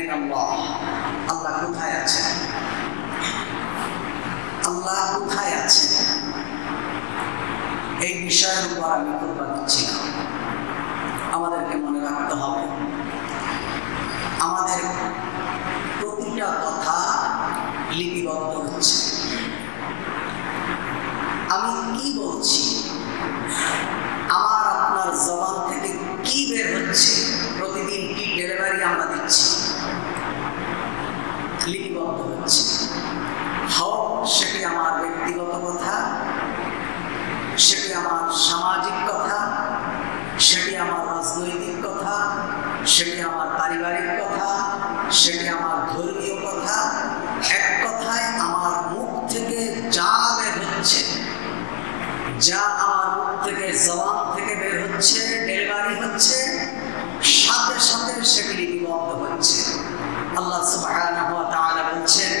আইনা আল্লাহ, আল্লাহ কোথায় আছেন, আল্লাহ কোথায় আছেন, এই বিষয়ের উপর আমি খুতবা দিচ্ছি না। আমাদেরকে মনে রাখতে হবে আমাদের প্রতিটা কথা লিপিবদ্ধ হচ্ছে। আমি কি বলছি, আমার আপনার জবান থেকে কি বের হচ্ছে, প্রতিদিন কি ডেলিভারি আমরা দিচ্ছি, লিপিবদ্ধ হচ্ছে। হোক সেটি আমার ব্যক্তিগত কথা, সেটি আমার সামাজিক কথা, সেটি আমার রাজনৈতিক কথা, সেটি আমার পারিবারিক কথা, সেটি আমার ধর্মীয় কথা। এক কথায় আমার মুখ থেকে যা বের হচ্ছে, যা আমার মুখ থেকে জবান থেকে বের হচ্ছে, ডেলিভারি হচ্ছে, সাথে সাথে সেটি লিপিবদ্ধ হচ্ছে। আল্লাহ সুবহানাহু ওয়া তাআলা বলছেন,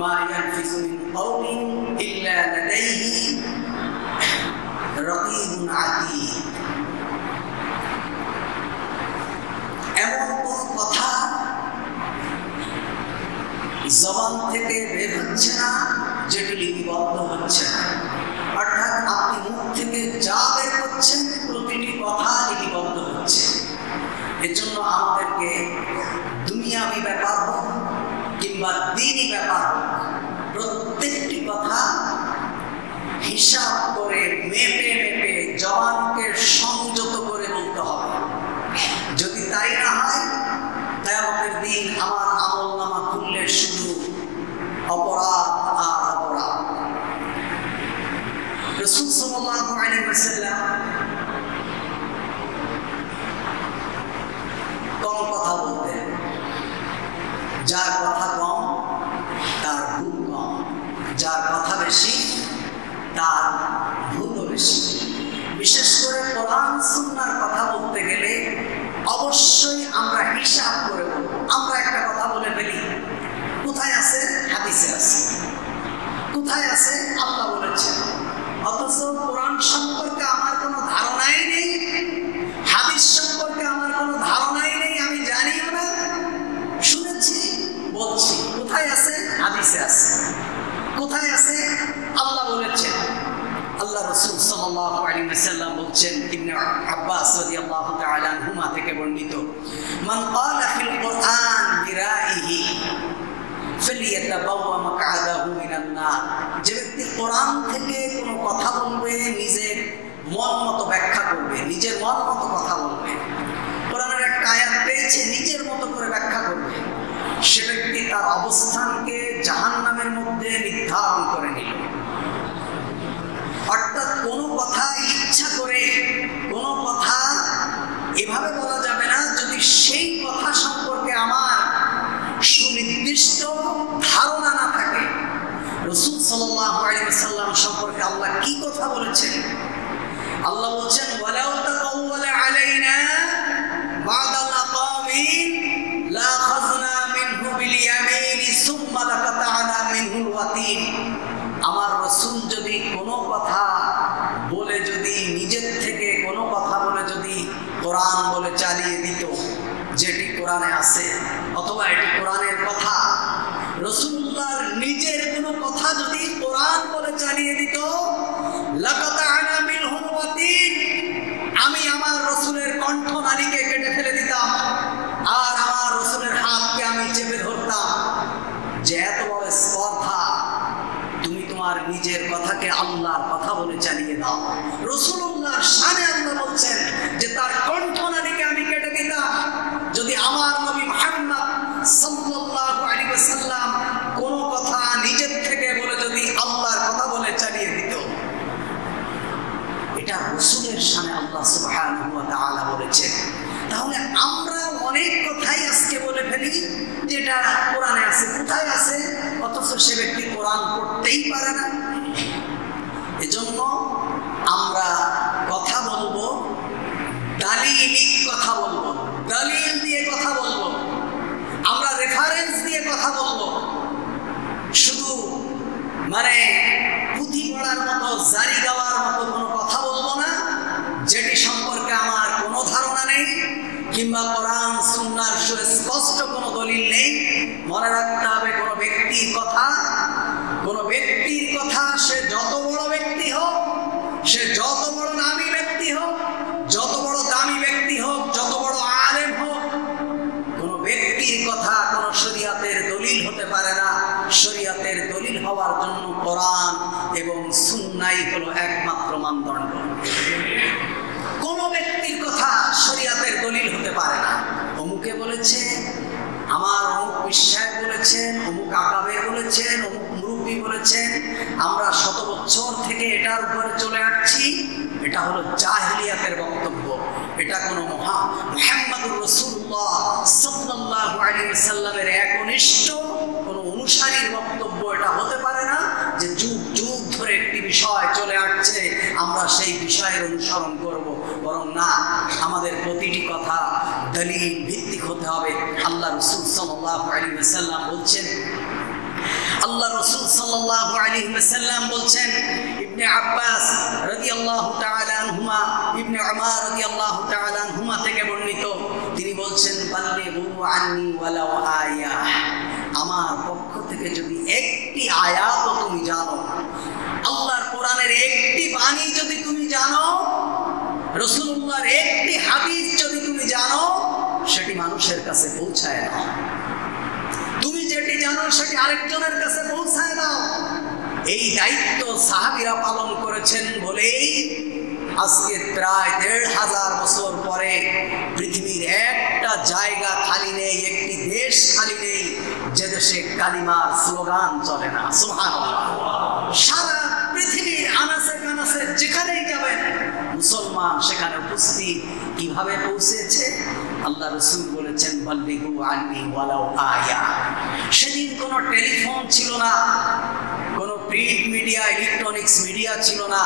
মা ইয়ালফিযু মিন কাওলিন ইল্লা লাদাইহি রাকীবুন আতীদ। এমন কোন কথা জবান থেকে বের হচ্ছে না যেটি লিপিবদ্ধ হচ্ছে না। অর্থাৎ আপনি মুখ থেকে যা বের করছেন প্রতিটি কথা লিপিবদ্ধ হচ্ছে। এজন্য আমাদেরকে দুনিয়াবি ব্যাপার হোক কিংবা দ্বীনি ব্যাপার হোক, প্রত্যেকটি কথা হিসাব করে মেপে মেপে জবানকে সংযত করে বলতে হবে। যদি তাই না হয়, কিয়ামতের দিন আমার আমলনামা খুললে শুধু অপরাধ আর অপরাধ। রাসূল সাল্লাল্লাহু আলাইহি ওয়াসাল্লাম কম কথা বলতেন। যার কথা কম তার ভুল কম, যার কথা বেশি তার ভুলও বেশি। বিশেষ করে কোরআন সুন্নাহর কথা বলতে গেলে অবশ্যই আমরা হিসাব করে বলবো। আমরা একটা কথা বলে ফেলি, কোথায় আছে? হাদিসে আছে। কোথায় আছে? আল্লাহ বলেছেন। অথচ কোরআন সম্পর্কে আমার কোনো ধারণাই নেই, হাদিস সম্পর্কে আমার কোনো ধারণাই নেই, আমি জানিও না, শুনেছি বলছি। কোথায় আছে? হাদিসে আছে। কোথায় আছে? আল্লাহ বলেছেন। আল্লাহ রাসূল সাল্লাল্লাহু আলাইহি ওয়াসাল্লাম বলছেন, ইবনে আব্বাস রাদিয়াল্লাহু তাআলা আনহুমা থেকে বর্ণিত, মান ক্বালা ফিল কুরআন বিরাইহি ফালিয়াতাবাওয়া মাকআদাহু মিনান নার। যে ব্যক্তি কোরআন থেকে কোনো কথা বলবে, নিজের মন মতো ব্যাখ্যা করবে, নিজের মন মতো কথা বলবে, কোরআনের একটা আয়াত পেয়েছে নিজের মতো করে ব্যাখ্যা করবে, সে ব্যক্তি তার অবস্থানকে জাহান্নামের মধ্যে নির্ধারণ করে নিল। অর্থাৎ কোনো কথা ইচ্ছা করে কোনো কথা এভাবে বলা যাবে না যদি সেই কথা সম্পর্কে আমার সুনির্দিষ্ট ধারণা না থাকে। রাসূল সাল্লাল্লাহু আলাইহি ওয়াসাল্লাম সম্পর্কে আল্লাহ কি কথা বলেছেন? আল্লাহ বলেছেন, ওয়ালাউ তাকাওয়ালা আলাইনা বা'দাল আকামিন লা খাযনা মিনহু বিল ইয়ামিনি সুম্মা লাকাতা'না মিনহুল ওয়াতিন। আমার রাসূল যদি কোনো কথা বলে, যদি নিজের থেকে কোনো কথা বলে যদি কোরআন বলে চালিয়ে দিত, যেটি কোরআনে আছে অথবা এটি কোরআনের কথা, রাসূলুল্লাহর নিজের কোনো কথা যদি কোরআন বলে চালিয়ে দিত, লাকাতা'না মিনহুল ওয়াতিন, আমি আমার রাসূলের কণ্ঠনালীকে কেটে ফেলে দিতাম আর আমার রাসূলের হাতকে আমি চেপে ধরতাম। যে এত বড় স্পর্ধা, তুমি তোমার নিজের কথাকে আল্লাহর কথা বলে চালিয়ে দাও। রাসূলুল্লাহর শানে আল্লাহ বলছেন যে তার কণ্ঠনালীকে আমি কেটে দিতাম যদি আমার নবী মুহাম্মদ সাল্লাল্লাহু আলাইহি ওয়াসাল্লাম কোনো কথা নিজের থেকে বলে যদি আল্লাহর কথা বলে চালিয়ে দিত। এটা রাসূলের শানে আল্লাহ সুবহানাহু ওয়া তাআলা বলেছেন। তাহলে আমরা অনেক কথাই আজকে বলে ফেলি যেটা কোরআনে আছে। কোথায় আছে? অথচ সে ব্যক্তি কোরআন পড়তেই পারে না। এজন্য আমরা কথা বলবো, দালিলিক কথা বলবো, দলিল দিয়ে কথা বলবো, আমরা রেফারেন্স দিয়ে কথা বলবো। শুধু মানে পুঁথি পড়ার মতো, জারি দেওয়ার মতো কোনো কথা বলবো না যেটি সম্পর্কে আমার কোনো ধারণা নেই, কিংবা কোরআন সুন্নাহর সুস্পষ্ট কোনো দলিল ব্যক্তির কথা, সে যত বড় ব্যক্তি হোক, সে যত বড় নামী ব্যক্তি হোক, যত বড় দামি ব্যক্তি হোক, যত বড় আলেম হোক, কোন ব্যক্তির কথা কোন শরীয়তের দলিল হতে পারে না। শরীয়তের দলিল হওয়ার জন্য কোরআন এবং সুন্নাহই হলো একমাত্র মানদণ্ড। কোন ব্যক্তির কথা শরীয়তের দলিল হতে পারে না। অমুকে বলেছে, আমার অমুক বিশ্বাস বলেছেন, অমুক আকাবের বলেছেন, অমুক মুরব্বী বলেছেন, আমরা শত বছর থেকে এটার উপরে চলে আসছি, এটা হলো জাহেলিয়াতের বক্তব্য। এটা কোনো মুহাম্মদুর রাসূলুল্লাহ সাল্লাল্লাহু আলাইহি ওয়াসাল্লামের একনিষ্ঠ কোনো অনুসারীর বক্তব্য এটা হতে পারে না যে যুগ যুগ ধরে একটি বিষয় চলে আসছে, আমরা সেই বিষয়ের অনুসরণ করব। বরং না, আমাদের প্রতিটি কথা দলিল ভিত্তিক হতে হবে। আল্লাহ রাসূল সাল্লাল্লাহু আলাইহি ওয়াসাল্লাম বলছেন, ইবনে আব্বাস রাদিয়াল্লাহু তাআলা আনহুমা, ইবনে উমর রাদিয়াল্লাহু তাআলা আনহুমা থেকে বর্ণিত, তিনি বলছেন, বাল্লিগু আন্নী ওয়ালাউ আয়া, আমার পক্ষ থেকে যদি একটি আয়াতও তুমি জানো, আল্লাহর কোরআনের একটি বাণী যদি তুমি জানো, রাসূলুল্লাহর একটি হাদিস যদি তুমি জানো, সেটি মানুষের কাছে পৌঁছায় দাও। তুমি যেটি জানো সেটি আরেকজনের কাছে পৌঁছায় দাও। এই দায়িত্ব সাহাবীরা পালন করেছেন বলেই আজকে প্রায় ১৫০০ বছর পরে পৃথিবীর একটা জায়গা খালি নেই, একটি দেশ খালি নেই যে দেশে কালিমার স্লোগান চলে না। সুবহানাল্লাহ। সারা পৃথিবীর আনাচে কানাচে যেখানেই যাবেন মুসলমান সেখানে উপস্থিত। কিভাবে পৌঁছেছে? আল্লাহ রাসূল বলেছেন, বাল্লিগু আন্নী ওয়ালাউ আয়া। সেদিন কোনো টেলিফোন ছিল না, কোনো প্রিন্ট মিডিয়া, ইলেকট্রনিক্স মিডিয়া ছিল না।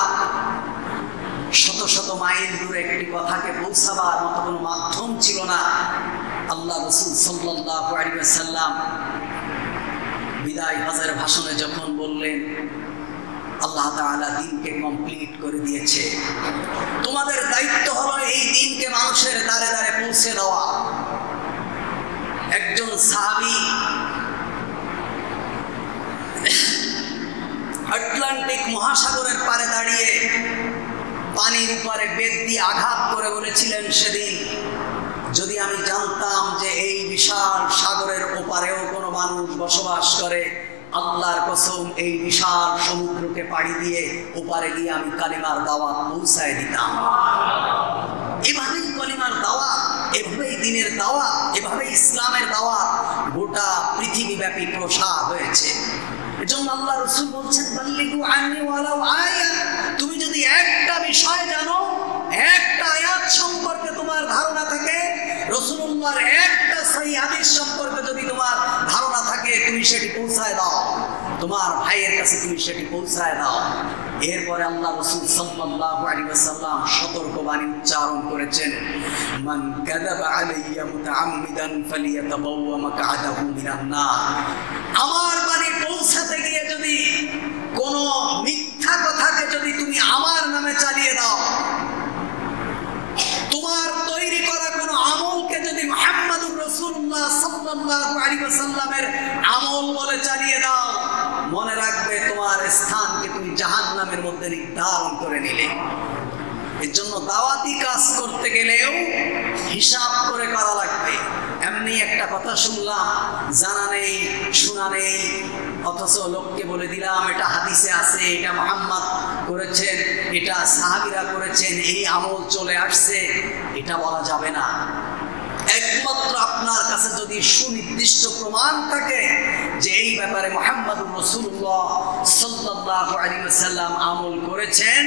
শত শত মাইল দূরে একটি কথাকে পৌঁছাবার মতো কোনো মাধ্যম ছিল না। আল্লাহ রাসূল সাল্লাল্লাহু আলাইহি ওয়াসাল্লাম বিদায় হজের ভাষণে যখন বললেন, আল্লাহ তাআলা দ্বীনকে কমপ্লিট করে দিয়েছে, তোমাদের দায়িত্ব হলো এই দ্বীনকে মানুষের দ্বারে দ্বারে পৌঁছে দেওয়া। একজন সাহাবী আটলান্টিক মহাসাগরের পারে দাঁড়িয়ে পানির উপরে বেদ দিয়ে আঘাত করে বলেছিলেন সেদিন, যদি আমি জানতাম যে এই বিশাল সাগরের ওপারেও কোনো মানুষ বসবাস করে, আল্লাহর কসম এই বিশাল সমুদ্রকে পাড়ি দিয়ে ওপারে গিয়ে আমি কালিমার দাওয়াত পৌঁছায় দিতাম। এভাবেই কালিমার দাওয়াত, এভাবেই দ্বীনের দাওয়াত, এভাবেই ইসলামের দাওয়াত গোটা পৃথিবীব্যাপী প্রসার হয়েছে। এজন্য আল্লাহ রাসূল বলছেন, বাল্লিগু আন্নী ওয়ালাউ আয়া, তুমি যদি একটা বিষয় জানো, একটা আয়াত সম্পর্কে তোমার ধারণা থাকে, রাসূলুল্লাহর একটা সহিহ হাদিস সম্পর্কে যদি তোমার ধারণা থাকে, তুমি সেটি পৌঁছায় দাও, তোমার ভাইয়ের কাছে তুমি সেটি পৌঁছায় দাও। এরপরে আল্লাহ রাসূল সাল্লাল্লাহু আলাইহি ওয়াসাল্লাম সতর্কবাণী উচ্চারণ করেছেন, মান কাযাবা আলাইয়া মুতাআম্মিদান ফালিয়াতাবাওয়া মাকআদাহু মিনান নার। আমার বাণী পৌঁছাতে গিয়ে যদি কোনো মিথ্যা কথাকে যদি তুমি আমার নামে চালিয়ে দাও, তোমার তৈরি করা কোনো আমলকে যদি মুহাম্মদুর রাসূলুল্লাহ সাল্লাল্লাহু আলাইহি ওয়াসাল্লামের আমল বলে চালিয়ে দাও, মনে রাখবে তোমার স্থানকে তুমি জাহান্নামের মধ্যে নির্ধারণ করে নিলে। এর জন্য দাওয়াতি কাজ করতে গেলেও হিসাব করে করা লাগবে। এমনি একটা কথা শুনলাম, জানা নেই, শোনা নেই, অথচ লোককে বলে দিলাম এটা হাদিসে আছে, এটা মুহাম্মদ করেছেন, এটা সাহাবীরা করেছেন, এই আমল চলে আসছে, এটা বলা যাবে না। একমাত্র আপনার কাছে যদি সুনির্দিষ্ট প্রমাণ থাকে যে এই ব্যাপারে মুহাম্মদুর রাসূলুল্লাহ সাল্লাল্লাহু আলাইহি ওয়াসাল্লাম আমল করেছেন,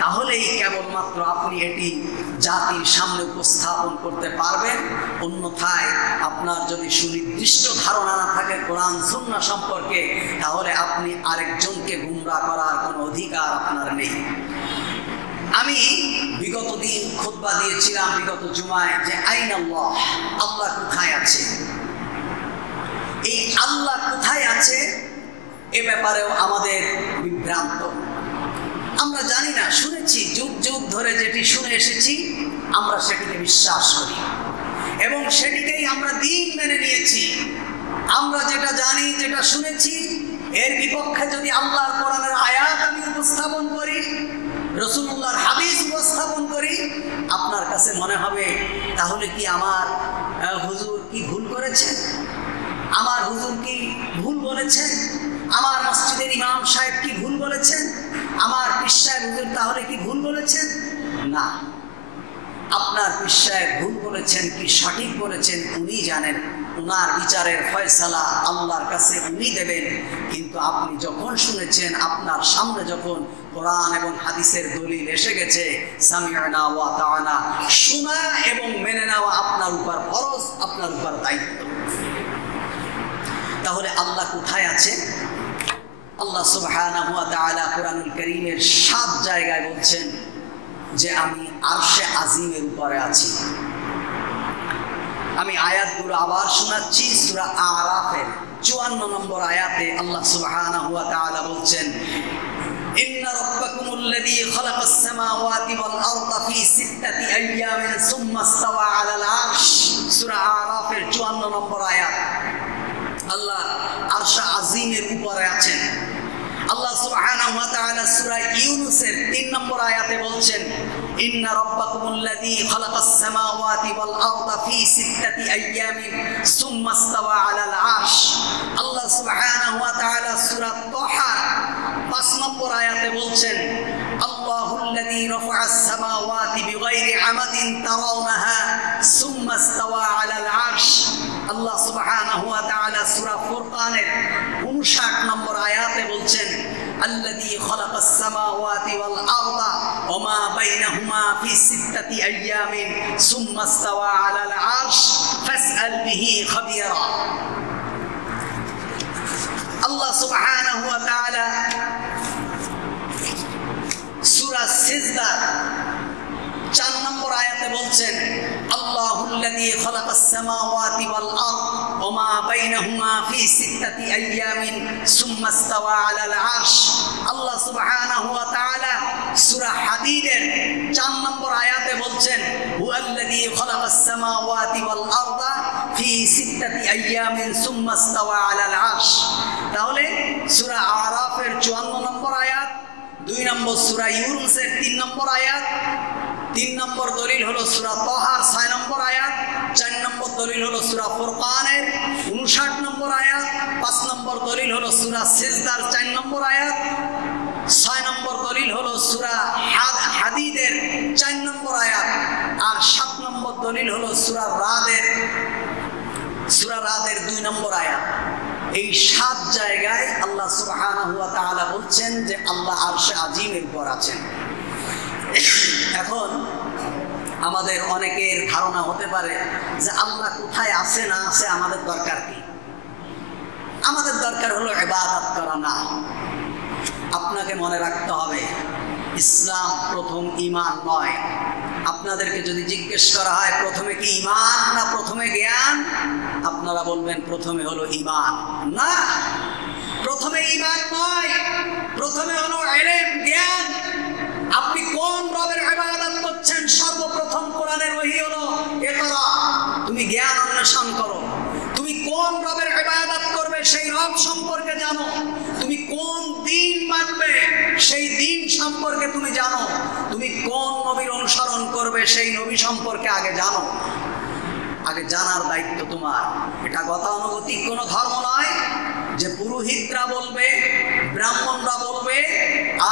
তাহলেই কেবলমাত্র আপনি এটি জাতির সামনে উপস্থাপন করতে পারবেন। অন্যথায় আপনার যদি সুনির্দিষ্ট ধারণা না থাকে কোরআন সুন্নাহ সম্পর্কে, তাহলে আপনি আরেকজনকে গুমরাহ করার কোনো অধিকার আপনার নেই। আমি বিগত দিন খুতবা দিয়েছিলাম, বিগত জুমায়, যে আইনাল্লাহ, আল্লাহ কোথায় আছে। এই আল্লাহ কোথায় আছে এ ব্যাপারেও আমাদের বিভ্রান্ত। আমরা জানি না, শুনেছি, যুগ যুগ ধরে যেটি শুনে এসেছি আমরা সেটিকে বিশ্বাস করি এবং সেটিকেই আমরা দ্বীন মেনে নিয়েছি। আমরা যেটা জানি, যেটা শুনেছি, এর বিপক্ষে যদি আল্লাহর কোরআনের আয়াত আমি উপস্থাপন করি, রাসূলুল্লাহর হাদিস উপস্থাপন করি, আপনার কাছে মনে হবে তাহলে কি আমার হুজুর কি ভুল করেছেন, আমার হুজুর কি ভুল বলেছেন, আমার মসজিদের ইমাম সাহেব কি ভুল বলেছেন, আমার পীর সাহেব হুজুর তাহলে কি ভুল বলেছেন? না, আপনার পীর সাহেব ভুল বলেছেন কি সঠিক বলেছেন উনি জানেন, উনার বিচারের ফয়সালা আল্লাহর কাছে উনি দেবেন। কিন্তু আপনি যখন শুনেছেন, আপনার সামনে যখন কোরআন এবং হাদিসের দলিল এসে গেছে, সামি'না ওয়া আতা'না, শোনা এবং মেনে নেওয়া আপনার উপর ফরজ, আপনার উপর দায়িত্ব। তাহলে আল্লাহ কোথায় আছে? আল্লাহ সুবহানাহু ওয়া তাআলা কোরআনুল কারীমের 7 জায়গায় বলছেন যে আমি আরশে আজিমের উপরে আছি। আমি আয়াতগুলো আবার শোনাচ্ছি। সূরা আরাফের 54 নম্বর আয়াতে আল্লাহ সুবহানাহু ওয়া তাআলা বলছেন, ইন্না রাব্বাকুমুল্লাযী খালাকাস সামাওয়াতি ওয়াল আরদা ফি 6 আইয়ামিন সুম্মা ইসতাওয়া আলাল আরশ। সূরা আরাফের 54 নম্বর আয়াত। আল্লাহ আরশে আজিমের উপরে আছেন। আল্লাহ সুবহানাহু ওয়া তাআলা সূরা ইউনূসের 3 নম্বর আয়াতে বলছেন, ইন্না রাব্বাকুমুল্লাযী খালাকাস সামাওয়াতি ওয়াল আরদা ফি 6 আইয়ামিন সুম্মা ইসতাওয়া আলাল আরশ। আল্লাহ সুবহানাহু ওয়া তাআলা সূরা তাহা 5 নম্বর আয়াতে বলছেন, আল্লাহুল্লাযী রাফা'আস সামাওয়াতি বিগাইরি আমাদিন তারাউনাহা সুম্মা ইসতাওয়া আলাল আরশ। আল্লাহ সুবহানাহু ওয়া তাআলা সূরা ফুরকানের 59 নম্বর আয়াতে বলছেন, আল্লাযী খালাকাস সামাওয়াতি ওয়াল আরদা ওয়া মা বাইনাহুমা ফি 6 আইয়ামিন সুম্মা ইসতাওয়া আলাল আরশ ফাসআল বিহি খাবীরা। আল্লাহ সুবহানাহু ওয়া তাআলা সূরা সিজদা 4 নম্বর আয়াতে বলছেন, আল্লাহুল্লাযী খালাকাস সামাওয়াতি ওয়াল আরদ ওয়া মা বাইনাহুমা ফি 6 আইয়ামিন সুম্মা ইসতাওয়া আলাল আরশ। আল্লাহ সুবহানাহু ওয়া তাআলা সূরা হাদীদের 4 নম্বর আয়াতে বলছেন, হুয়াল্লাযী খালাকাস সামাওয়াতি ওয়াল আরদা ফি 6 আইয়ামিন সুম্মা ইসতাওয়া আলাল আরশ। তাহলে সূরা আরাফের 54 নম্বর আয়াত, 2 নম্বর সূরা ইউনূসের 3 নম্বর আয়াত, 3 নম্বর দলিল হলো সূরা তাহার 6 নম্বর আয়াত, 4 নম্বর দলিল হলো সূরা ফুরকানের 59 নম্বর আয়াত, 5 নম্বর দলিল হলো সূরা সিজদার 4 নম্বর আয়াত, 6 নম্বর দলিল হলো সূরা হাদীদের 4 নম্বর আয়াত, আর 7 নম্বর দলিল হলো সূরা রাদের 2 নম্বর আয়াত। এই 7 জায়গায় আল্লাহ সুবহানাহু ওয়া তাআলা বলছেন যে আল্লাহ আরশে আজিমের উপর আছেন। এখন আমাদের অনেকের ধারণা হতে পারে যে আল্লাহ কোথায় আছে না আছে আমাদের দরকার কি? আমাদের দরকার হলো ইবাদত করা। না, আপনাকে মনে রাখতে হবে ইসলাম প্রথম ঈমান নয়। আপনাদেরকে যদি জিজ্ঞেস করা হয় প্রথমে কি ঈমান না প্রথমে জ্ঞান, আপনারা বলবেন প্রথমে হলো ঈমান। না, প্রথমে ঈমান নয়, প্রথমে হলো ইলম, জ্ঞান। আপনি কোন রবের ইবাদত করছেন? সর্বপ্রথম কোরআনের ওহী হলো ইকরা, তুমি জ্ঞান অন্বেষণ করো। তুমি কোন রবের ইবাদত করবে সেই রব সম্পর্কে জানো। তুমি কোন দ্বীন মানবে সেই দ্বীন সম্পর্কে তুমি জানো। তুমি কোন নবীর অনুসরণ করবে সেই নবী সম্পর্কে আগে জানো। আগে জানার দায়িত্ব তোমার। এটা গতানুগতিক কোনো ধর্ম নয় যে পুরোহিতরা বলবে, ব্রাহ্মণরা বলবে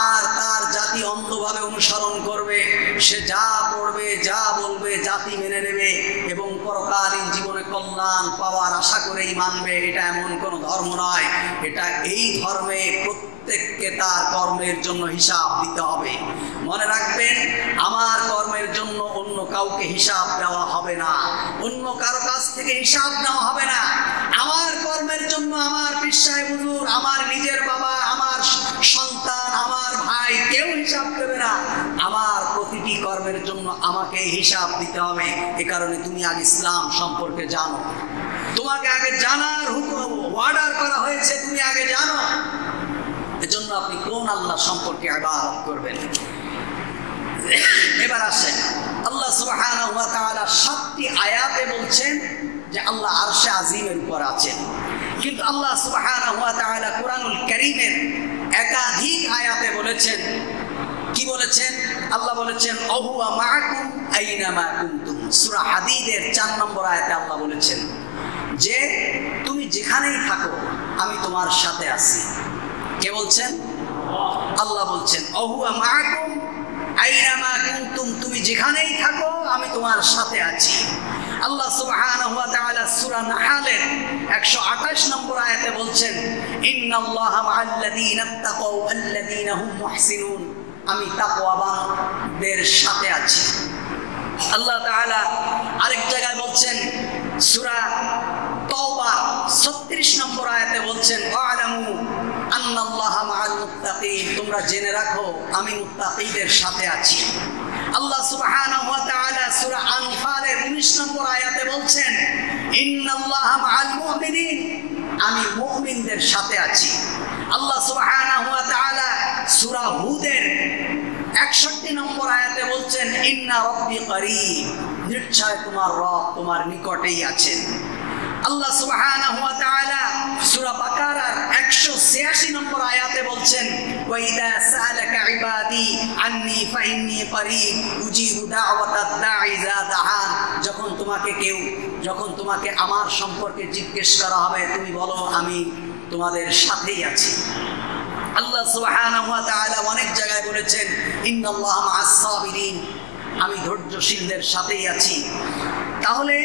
আর তার জাতি অন্ধভাবে অনুসরণ করবে। সে যা পড়বে যা বলবে জাতি মেনে নেবে এবং পরকালীন জীবনে কল্যাণ পাওয়ার আশা করেই মানবে। এটা এমন কোনো ধর্ম নয়। এটা এই ধর্মে প্রত্যেককে তার কর্মের জন্য হিসাব দিতে হবে। মনে রাখবেন, আমার কর্মের জন্য অন্য কাউকে হিসাব দেওয়া হবে না, অন্য কারো কাছ থেকে হিসাব নেওয়া হবে না। আমার কর্মের জন্য আমার পীর সাহেব হুজুর, আমার নিজের বাবা, আমার সন্তান, আমার ভাই কেউ হিসাব দেবে না। আমার প্রতিটি কর্মের জন্য আমাকে হিসাব দিতে হবে। এ কারণে তুমি আগে ইসলাম সম্পর্কে জানো। তোমাকে আগে জানার হুকুম অর্ডার করা হয়েছে, তুমি আগে জানো। এজন্য আপনি কোন আল্লাহ সম্পর্কে ইবাদত করবেন। এবার আসেন, আল্লাহ সুবহানাহু ওয়া তাআলা 7টি আয়াতে বলছেন যে আল্লাহ আরশে আজিমের উপর আছেন। কিন্তু আল্লাহ সুবহানাহু ওয়া তাআলা কুরআনুল কারীমের একাধিক আয়াতে বলেছেন, কি বলেছেন? আল্লাহ বলেছেন ওহুয়া মাআকুম আইনামা কুনতুম। সূরা হাদীদের 4 নম্বর আয়াতে আল্লাহ বলেছেন যে তুমি যেখানেই থাকো আমি তোমার সাথে আছি। কে বলছেন? আল্লাহ বলছেন ওহুয়া মাআকুম আইনামা কুনতুম, তুমি যেখানেই থাকো আমি তোমার সাথে আছি। আল্লাহ সুবহানাহু ওয়া তাআলা সূরা নাহলের 128 নম্বর আয়াতে বলছেন ইন্নাল্লাহা মাআল্লাযীনা ইত্তাকাউ আল্লাযীনা হুম মুহসিনুন, আমি তাকওয়াবানদের সাথে আছি। আল্লাহ তাআলা আরেক জায়গায় বলছেন সূরা তাওবা 36 নম্বর আয়াতে বলছেন ওয়ালামু আন্নাল্লাহা মাআল মুত্তাকিন, তোমরা জেনে রাখো আমি মুত্তাকিদের সাথে আছি। আল্লাহ সুবহানাহু ওয়া তাআলা সূরা আনফালের 19 নম্বর আয়াতে বলছেন ইন্নাল্লাহা মাআল মুমিনিন, আমি মুমিনদের সাথে আছি। আল্লাহ সুবহানাহু ওয়া তাআলা সূরা হুদের 61 নম্বর আয়াতে বলছেন ইন্না রাব্বি করিব, নিশ্চয় তোমার রব তোমার নিকটেই আছেন। আল্লাহ সুবহানাহু ওয়া তাআলা সূরা বাকারার 186 নম্বর আয়াতে বলছেন ওয়া ইযা সাআলাকা ইবাদি আন্নী ফাইন্নী করিব উজিবু দাওয়াতাদ দাঈ ইযা দাআন, যখন তোমাকে আমার সম্পর্কে জিজ্ঞেস করা হবে তুমি বলো আমি তোমাদের সাথেই আছি। আল্লাহ সুবহানাহু ওয়া তাআলা অনেক জায়গায় বলেছেন ইন্নাল্লাহা মাআস সাবিরিন, আমি ধৈর্যশীলদের সাথেই আছি। তাহলে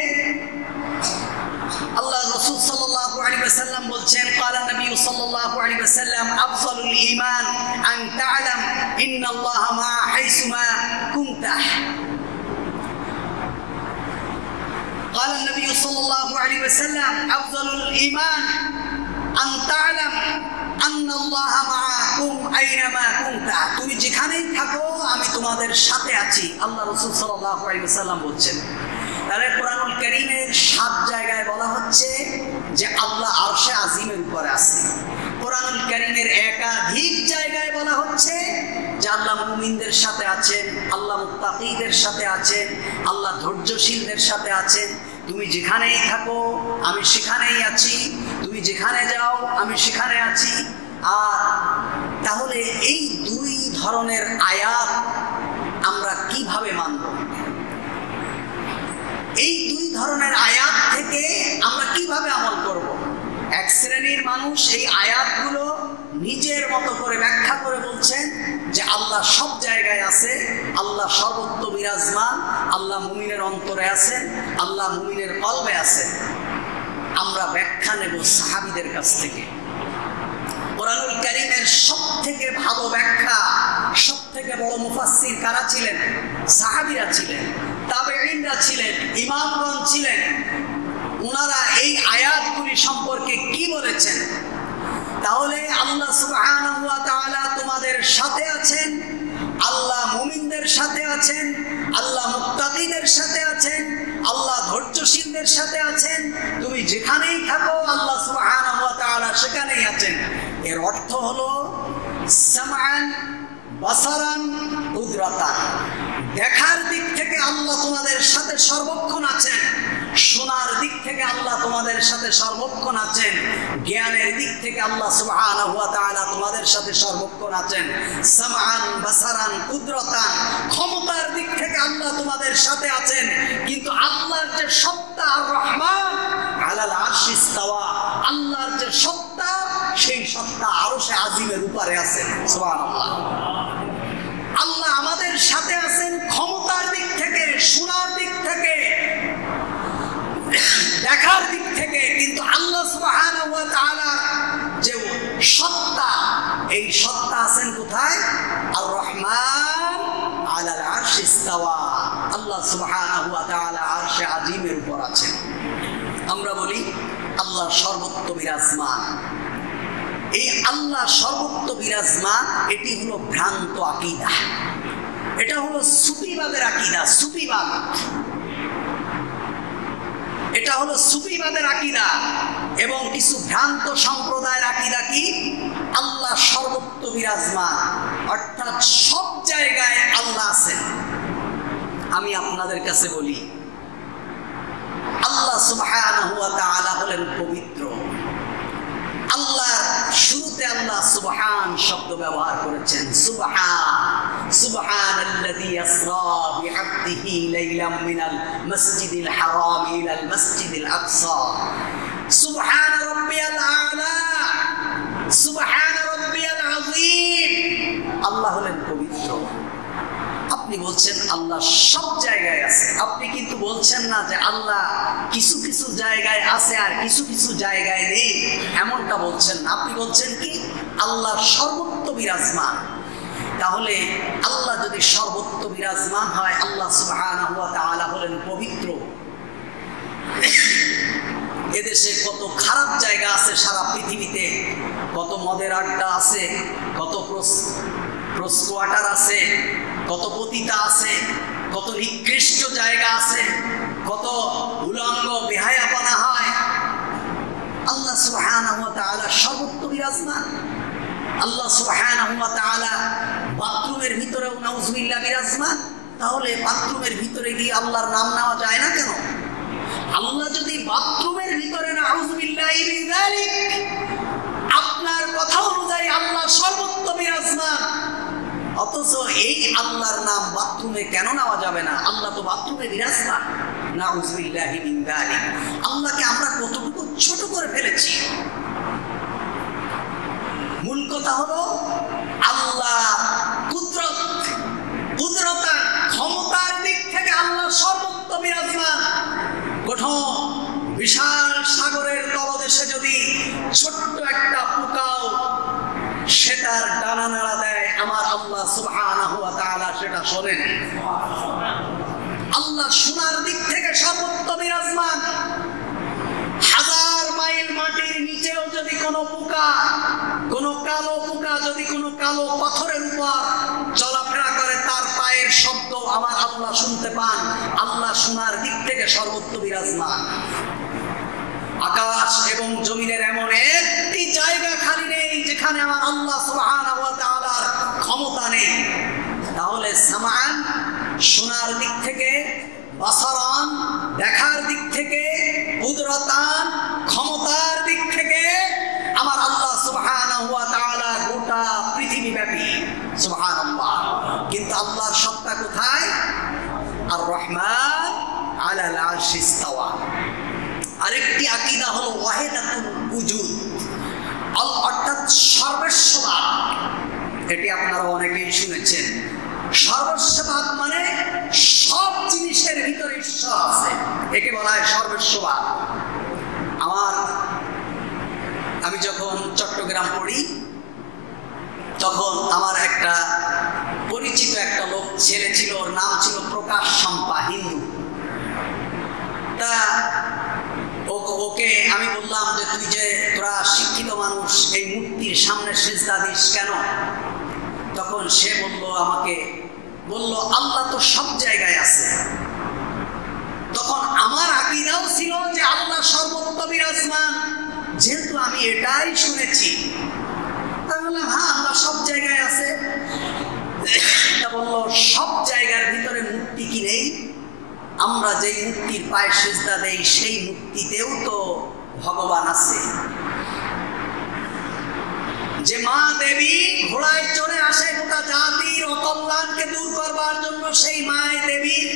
আল্লাহ রাসূল সাল্লাল্লাহু আলাইহি ওয়াসাল্লাম বলছেন ক্বালা নবী সাল্লাল্লাহু আলাইহি ওয়াসাল্লাম আফযালুল ঈমান আন তা'লাম ইন্নাল্লাহা মা হাইসুমা কুনতা। قال النبي صلى الله عليه وسلم أفضل الإيمان أن تعلم أن الله معكم أينما كنت, তুমি যেখানেই থাকো আমি তোমাদের সাথে আছি। আল্লাহ রাসূল সাল্লাল্লাহু আলাইহি ওয়াসাল্লাম বলছেন। তাহলে কোরআনুল কারীমের 7 জায়গায় বলা হচ্ছে যে আল্লাহ আরশে আজিমের উপরে আছেন। কোরআনুল কারীমের একাধিক জায়গায় বলা হচ্ছে যে আল্লাহ মুমিনদের সাথে আছেন, আল্লাহ মুত্তাকিদের সাথে আছেন, আল্লাহ ধৈর্যশীলদের সাথে আছেন। তুমি যেখানেই থাকো আমি সেখানেই আছি, তুমি যেখানে যাও আমি সেখানে আছি। আর তাহলে এই 2 ধরনের আয়াত আমরা কিভাবে মানব? এই 2 ধরনের আয়াত থেকে আমরা কিভাবে আমল করব? এক শ্রেণীর মানুষ এই আয়াতগুলো নিজের মতো করে ব্যাখ্যা করে বলছেন যে আল্লাহ সব জায়গায় আছে, আল্লাহ সর্বত্র বিরাজমান, আল্লাহ মুমিনের অন্তরে আছেন, আল্লাহ মুমিনের কলবে আছেন। আমরা ব্যাখ্যা নেব সাহাবীদের কাছ থেকে। কোরআনুল কারীমের সবথেকে ভালো ব্যাখ্যা, সবথেকে বড় মুফাসসির কারা ছিলেন? সাহাবীরা ছিলেন, তাবেঈনরা ছিলেন, ইমামগণ ছিলেন। ওনারা এই আয়াতগুলি সম্পর্কে কি বলেছেন? তাহলে আল্লাহ সুবহানাহু ওয়া তাআলা তোমাদের সাথে আছেন, আল্লাহ মুমিনদের সাথে আছেন, আল্লাহ মুত্তাকিদের সাথে আছেন, আল্লাহ ধৈর্যশীলদের সাথে আছেন। তুমি যেখানেই থাকো আল্লাহ সুবহানাহু ওয়া তাআলা সেখানেই আছেন। এর অর্থ হলো সামআন বাসারান কুদরাতান, দেখার দিক থেকে আল্লাহ তোমাদের সাথে সর্বক্ষণ আছেন, শোনার দিক থেকে আল্লাহ তোমাদের সাথে সর্বক্ষণ আছেন, জ্ঞানের দিক থেকে আল্লাহ সুবহানাহু ওয়া তাআলা তোমাদের সাথে সর্বক্ষণ আছেন। সামআন বাসারান কুদরাতান, ক্ষমতার দিক থেকে আল্লাহ তোমাদের সাথে আছেন। কিন্তু আল্লাহর যে সত্তা আর রহমান আলাল আরশি ইস্তাওয়া, আল্লাহর যে সত্তা সেই সত্তা আরশে আজিমের উপরে আছেন। সুবহানাল্লাহ। আল্লাহ আমাদের সাথে আছেন ক্ষমতার দিক থেকে, শোনার দিক থেকে, দেখার দিক থেকে। কিন্তু আল্লাহ সুবহানাহু ওয়া তাআলা যে সত্তা, এই সত্তা আছেন কোথায়? আর রহমান আলাল আরশি ইস্তাওয়া, আল্লাহ সুবহানাহু ওয়া তাআলা আরশে আজিমের উপর আছেন। আমরা বলি আল্লাহ সর্বত্র বিরাজমান। এই আল্লাহ সর্বত্র বিরাজমান এটি হলো ভ্রান্ত আকীদা, এটা হলো সুফিবাদের আকীদা। সুফিবাদ, এটা হলো সুফিবাদের আকীদা এবং কিছু ভ্রান্ত সম্প্রদায়ের আকীদা কি? আল্লাহ সর্বত্র বিরাজমান, অর্থাৎ সব জায়গায় আল্লাহ আছেন। আমি আপনাদের কাছে বলি আল্লাহ সুবহানাহু ওয়া তাআলা হলেন পবিত্র, আল্লাহর শুরুতে আল্লাহ সুবহান শব্দ ব্যবহার করেছেন। সুবহানাল্লাযী ইসরা বিআবদিহি লাইলাম মিনাল মাসজিদিল হারাম ইলাল মাসজিদিল আকসা। সুবহান রাব্বিয়াল আ'লা, সুবহান রাব্বিয়াল আযীম। আল্লাহ হলেন পবিত্র। আপনি বলছেন আল্লাহ সব জায়গায় আছে, আপনি কিন্তু বলছেন না যে আল্লাহ কিছু কিছু জায়গায় আছে আর কিছু কিছু জায়গায় নেই, এমনটা বলছেন না। আপনি বলছেন কি আল্লাহ সর্বত্র বিরাজমান। তাহলে আল্লাহ যদি সর্বত্র বিরাজমান হয়, আল্লাহ সুবহানাহু ওয়া তাআলা হলেন পবিত্র। এদেশে কত খারাপ জায়গা আছে সারা পৃথিবীতে, কত মদের আড্ডা আছে, কত প্রস্কোয়াটার আছে, কত পতিতা আছে, কত নিকৃষ্ট জায়গা আছে, কত উলঙ্গ বেহায়াপনা হয়। আল্লাহ সুবহানাহু ওয়া তাআলা সর্বত্র বিরাজমান। আল্লাহ সুবহানাহু ওয়া তাআলা বাথরুমের ভিতরেও নাউজুবিল্লাহ বিরাজমান। তাহলে বাথরুমের ভিতরে গিয়ে আল্লাহর নাম নেওয়া যায় না কেন? আল্লাহ যদি বাথরুমের ভিতরে নাউজুবিল্লাহি মিন যালিক, আপনার কথা অনুযায়ী আল্লাহ সর্বত্র বিরাজমান, অথচ এই আল্লাহর নাম বাথরুমে কেন নেওয়া যাবে না? আল্লাহ তো বাথরুমে বিরাজমান। নাউজুবিল্লাহি মিন যালিক। আল্লাহকে আমরা কতটুকু ছোট করে ফেলেছি। মূল কথা হলো আল্লাহ কুদরতার ক্ষমতার দিক থেকে আল্লাহ সর্বত্র বিরাজমান। কঠোর বিশাল সাগরের তলদেশে যদি ছোট্ট একটা পোকাও সেটার ডানা নাড়া দেয়, আমার আল্লাহ সুবহানাহু ওয়া তাআলা সেটা শোনেন। আল্লাহ শোনার দিক থেকে সর্বত্র বিরাজমান। হাজার মাইল মাটির নিচেও যদি কোনো পোকা, কোনো কালো পোকা যদি কোনো কালো পাথরের উপর চলাফেরা করে, তার পায়ের শব্দ আমার আল্লাহ শুনতে পান। আল্লাহ শোনার দিক থেকে সর্বত্র বিরাজমান। আকাশ এবং জমিনের এমন একটি জায়গা খালি নেই যেখানে আমার আল্লাহ সুবহানাহু ওয়া তাআলার ক্ষমতা নেই। তাহলে সামান শোনার দিক থেকে, বাসারান দেখার দিক থেকে, কুদরতান ক্ষমতার দিক থেকে আমার আল্লাহ সুবহানাহু ওয়া তাআলা গোটা পৃথিবী ব্যাপী। সুবহানাল্লাহ। কিন্তু আল্লাহর সত্তা কোথায়? আর রহমান আলাল আরশি ইস্তাওয়া। আরেকটি আকীদা হলো ওয়াহিদাতুল উজুদ, অর্থাৎ সর্বস্ববাদ। এটি আপনারা অনেকেই শুনেছেন। সর্বস্ববাদ মানে সব জিনিসের ভিতরে ঈশ্বর আছে, একে বলা হয় সর্বস্ববাদ। আমি যখন চট্টগ্রাম পড়ি, তখন আমার একটা পরিচিত একটা লোক ছেলে ছিল, ওর নাম ছিল প্রকাশ শম্পা, হিন্দু। তা ওকে আমি বললাম যে তুই যে তোরা শিক্ষিত মানুষ, এই মূর্তির সামনে সিজদা দিস কেন? তখন সে আমাকে বলল আল্লাহ তো সব জায়গায় আছে। তখন আমার আকীদাও ছিল যে আল্লাহ সর্বত্র বিরাজমান, যেহেতু আমি এটাই শুনেছি, তাহলে হ্যাঁ আল্লাহ সব জায়গায় আছে। তা বলল সব জায়গার ভিতরে মূর্তি কি নেই? আমরা যেই মূর্তির পায়ে সিজদা দেই সেই মূর্তিতেও তো ভগবান আছে। যে মা দেবী ঘোড়ায় চড়ে আসে গোটা জাতির অকল্যাণকে দূর করবার জন্য, সেই মায়ের দেবীর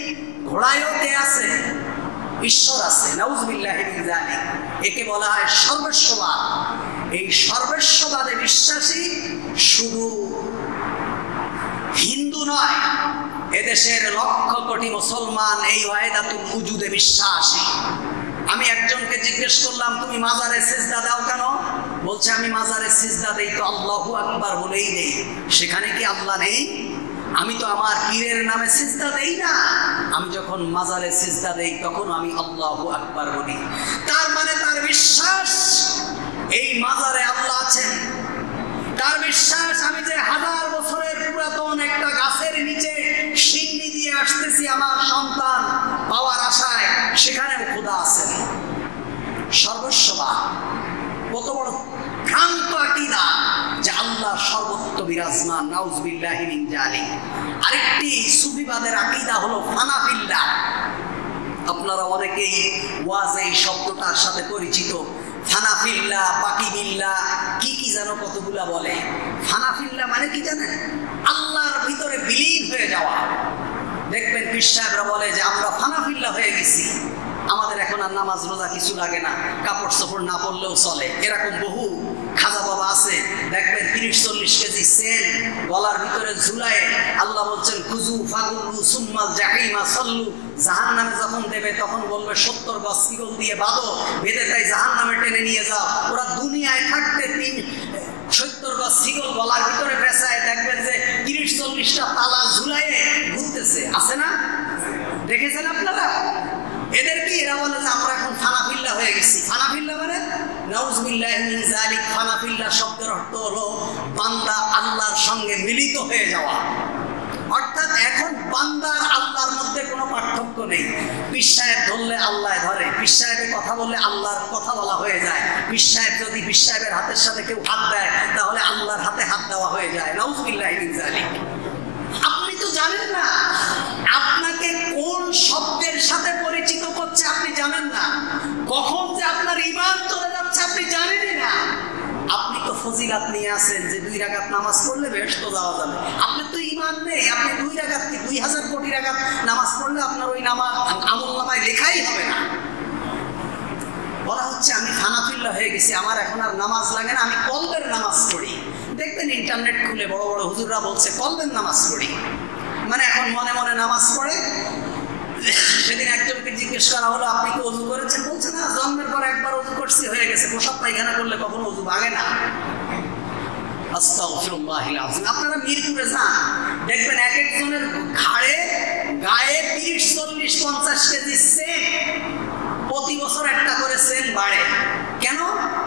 ঘোড়ায়ও কে আছে? ঈশ্বর আছে। নাউজুবিল্লাহি মিন যালিক। একে বলা হয় সর্বস্ববাদ। এই সর্বস্ববাদে বিশ্বাসী শুধু হিন্দু নয়, এদেশের লক্ষ কোটি মুসলমান এই ওয়াহিদাতুল উজুদে বিশ্বাসী। আমি একজনকে জিজ্ঞেস করলাম তুমি মাজারে সিজদা দাও কেন? বলছে আমি মাজারে সিজদা দেই তো আল্লাহু আকবার বলেই দেই। সেখানে কি আল্লাহ নেই? আমি তো আমার পীরের নামে সিজদা দেই না, আমি যখন মাজারে সিজদা দেই তখন আমি আল্লাহু আকবার বলি। তার মানে তার বিশ্বাস এই মাজারে আল্লাহ আছেন। তার বিশ্বাস আমি যে হাজার বছরের পুরাতন একটা গাছের নিচে সিন্নি দিয়ে আসতেছি আমার সন্তান পাওয়ার আশায়, সেখানেও খোদা আছেন। সর্বস্ববাদ কত বড় ভ্রান্ত আকীদা যে আল্লাহ সর্বত্র বিরাজমান। নাউজুবিল্লাহি মিন যালিক। আরেকটি সুফিবাদের আকীদা হলো ফানাফিল্লাহ। আপনারা অনেকেই ওয়াজ এই শব্দটার সাথে পরিচিত। ফানাফিল্লাহ, পাকিবিল্লাহ, কি কি যেন কতগুলা বলে। ফানাফিল্লাহ মানে কি জানেন? আল্লাহর ভিতরে বিলীন হয়ে যাওয়া। দেখবেন পীর সাহেবরা বলে যে আমরা ফানাফিল্লাহ হয়ে গেছি, আমাদের এখন আর নামাজ রোজা কিছু লাগে না, কাপড় চোপড় না পরলেও চলে। এরকম বহু খাজা বাবা আছে, দেখবেন 30-40 কেজি সেন গলার ভিতরে ঝুলায়। আল্লাহ বলছেন খুজু ফাগুলু সুম্মাল জাহিমা সল্লু, জাহান্নামে যখন দেবে তখন বলবে 70 গজ শিকল দিয়ে বাঁধো, বেঁধে তাই জাহান্নামে টেনে নিয়ে যাও। ওরা দুনিয়ায় থাকতে 70 গজ শিকল গলার ভিতরে পেঁচায়, দেখবেন যে 30-40টা তালা ঝুলাইয়ে ঘুরতেছে, আছে না? দেখেছেন আপনারা? এদের কি এরা বলে যে আমরা এখন ফানাফিল্লাহ হয়ে গেছি। ফানাফিল্লাহ মানে নাউজুবিল্লাহি মিন যালিক। ফানাফিল্লাহ শব্দের অর্থ হলো বান্দা আল্লাহর সঙ্গে মিলিত হয়ে যাওয়া। অর্থাৎ এখন বান্দার আল্লাহর মধ্যে কোনো পার্থক্য নেই। পীর সাহেব ধরলে আল্লাহ ধরে, পীর সাহেবের কথা বললে আল্লাহর কথা বলা হয়ে যায়। পীর সাহেব যদি পীর সাহেবের হাতের সাথে কেউ হাত দেয় তাহলে আল্লাহর হাতে হাত দেওয়া হয়ে যায়। নাউজুবিল্লাহি মিন যালিক। আপনি তো জানেন না আপনাকে কোন শব্দের সাথে পরিচিত করছে, আপনি জানেন না কখন যে আপনার ঈমান চলে যাচ্ছে আপনি জানেনই না। আপনি তো ফজিলাত নিয়ে আসেন যে 2 রাকাত নামাজ পড়লে বেহেশতে যাওয়া যাবে। আপনি তো ঈমান নেই, আপনি 2 রাকাত কি 2000 কোটি রাকাত নামাজ পড়লে আপনার ওই নামাজ আমলনামায় লেখাই হবে না। বলা হচ্ছে আমি ফানাফিল্লাহ হয়ে গেছি, আমার এখন আর নামাজ লাগে না, আমি কলবের নামাজ পড়ি। দেখবেন ইন্টারনেট খুলে বড় বড় হুজুররা বলছে কলবের নামাজ পড়ি, মানে এখন মনে মনে নামাজ পড়ে। সেদিন একজনকে জিজ্ঞেস করা হলো আপনি কি ওযু করেছেন? বলছে না, জন্মের পর একবার ওযু করছি, হয়ে গেছে। প্রসাব পায়খানা করলে কখনো ওযু ভাঙে না। আস্তাগফিরুল্লাহিল আযীম। আপনারা মিরপুরে যান, দেখবেন এক একজনের ঘাড়ে গায়ে 30-40-50 কেজি সেন, প্রতি বছর একটা করে সেন বাড়ে। কেন?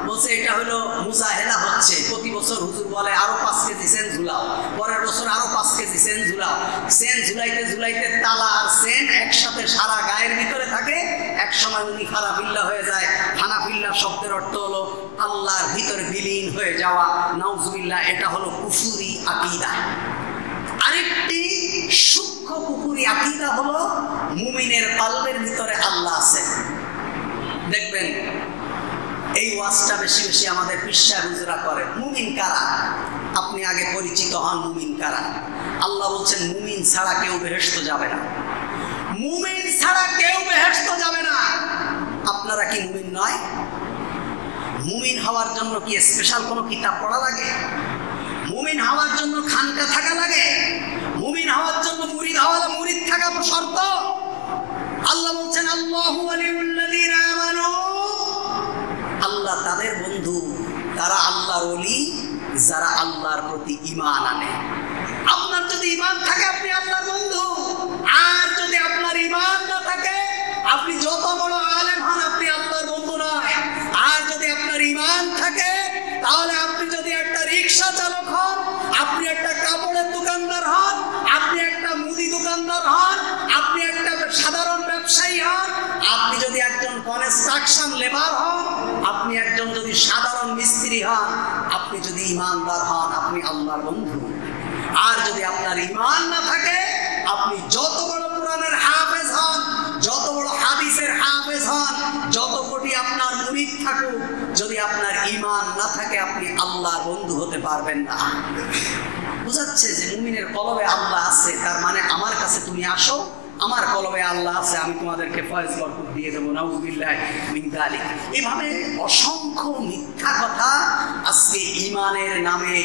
বলছে এটা হলো মুজাহেদা হচ্ছে। প্রতি বছর হুজুর বলে আরো 5 কেজি সেন ঝুলাও, পরের বছর আরো 5 কেজি সেন ঝুলাও। সেন ঝুলাইতে ঝুলাইতে তালা আর সেন একসাথে সারা গায়ের ভিতরে থাকে, এক সময় উনি ফানাফিল্লাহ হয়ে যায়। ফানাফিল্লাহ শব্দের অর্থ হলো আল্লাহর ভিতরে বিলীন হয়ে যাওয়া। নাউজুবিল্লাহ, এটা হলো কুফরি আকীদা। আরেকটি সূক্ষ্ম কুফরি আকীদা হলো মুমিনের কলবের ভিতরে আল্লাহ আছে। দেখবেন এই ওয়াজটা বেশি বেশি আমাদের পীর সাহেব হুজুরা করে। মুমিন কারা? আপনি আগে পরিচিত হন মুমিন কারা। আল্লাহ বলছেন মুমিন ছাড়া কেউ বেহেশতে যাবে না, মুমিন ছাড়া কেউ বেহেশতে যাবে না। আপনারা কি মুমিন নয়? মুমিন হওয়ার জন্য কি স্পেশাল কোনো কিতাব পড়া লাগে? মুমিন হওয়ার জন্য খানকা থাকা লাগে? মুমিন হওয়ার জন্য মুরিদ হওয়ার মুরিদ থাকা শর্ত? আল্লাহ বলছেন আল্লাহু ওয়ালিউল্লাযীনা আমানু, আল্লাহ তাদের বন্ধু, তারা আল্লাহর ওলি যারা আল্লাহর প্রতি ঈমান আনে। আপনার যদি ঈমান থাকে আপনি আল্লাহর বন্ধু, আর যদি আপনার ঈমান না থাকে আপনি যত বড় আলেম হন আপনি আল্লাহর বন্ধু নয়। আর যদি আপনার ঈমান থাকে তাহলে আপনি যদি একটা রিকশা চালক হন, আপনি একটা কাপড়ের দোকানদার হন, আপনি একটা মুদি দোকানদার হন, আপনি একটা সাধারণ ব্যবসায়ী হন, আপনি যদি একজন কনস্ট্রাকশন লেবার হন, আপনি একজন যদি সাধারণ মিস্ত্রি হন, আপনি যদি ঈমানদার হন আপনি আল্লাহর বন্ধু। আর যদি আপনার ঈমান না থাকে আপনি যত বড় কোরআনের হাফেজ হন, যত বড় হাদিসের হাফেজ হন, যত কোটি আপনার মুরিদ থাকুক, যদি আপনার ঈমান না থাকে আপনি আল্লাহর বন্ধু হতে পারবেন না। বুঝাচ্ছে যে মুমিনের কলবে আল্লাহ আছে, তার মানে আমার কাছে তুমি আসো, আমার কলবে আল্লাহ আছে, আমি তোমাদেরকে ফয়েজ বরকত দিয়ে দেবো। নাউজুবিল্লাহি মিন যালিক। এভাবে অসংখ্য মিথ্যা কথা আজকে ঈমানের নামে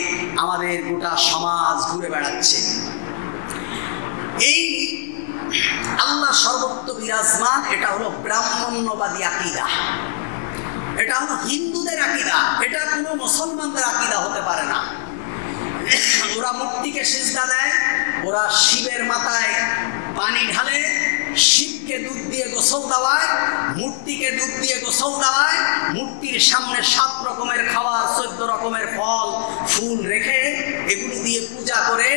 আমাদের গোটা সমাজ ঘুরে বেড়াচ্ছে। এই আল্লাহ সর্বত্র বিরাজমান, এটা হলো ব্রাহ্মণ্যবাদী আকীদা, এটা হলো হিন্দুদের আকীদা, এটা কোনো মুসলমানদের আকীদা হতে পারে না। ওরা মূর্তিকে সিজদা দেয়, ওরা শিবের মাথায় পানি ঢালে, শিবকে দুধ দিয়ে গোসল দেওয়ায়, মূর্তিকে দুধ দিয়ে গোসল দেওয়ায়, মূর্তির সামনে 7 রকমের খাবার 14 রকমের ফল ফুল রেখে এগুলো দিয়ে পূজা করে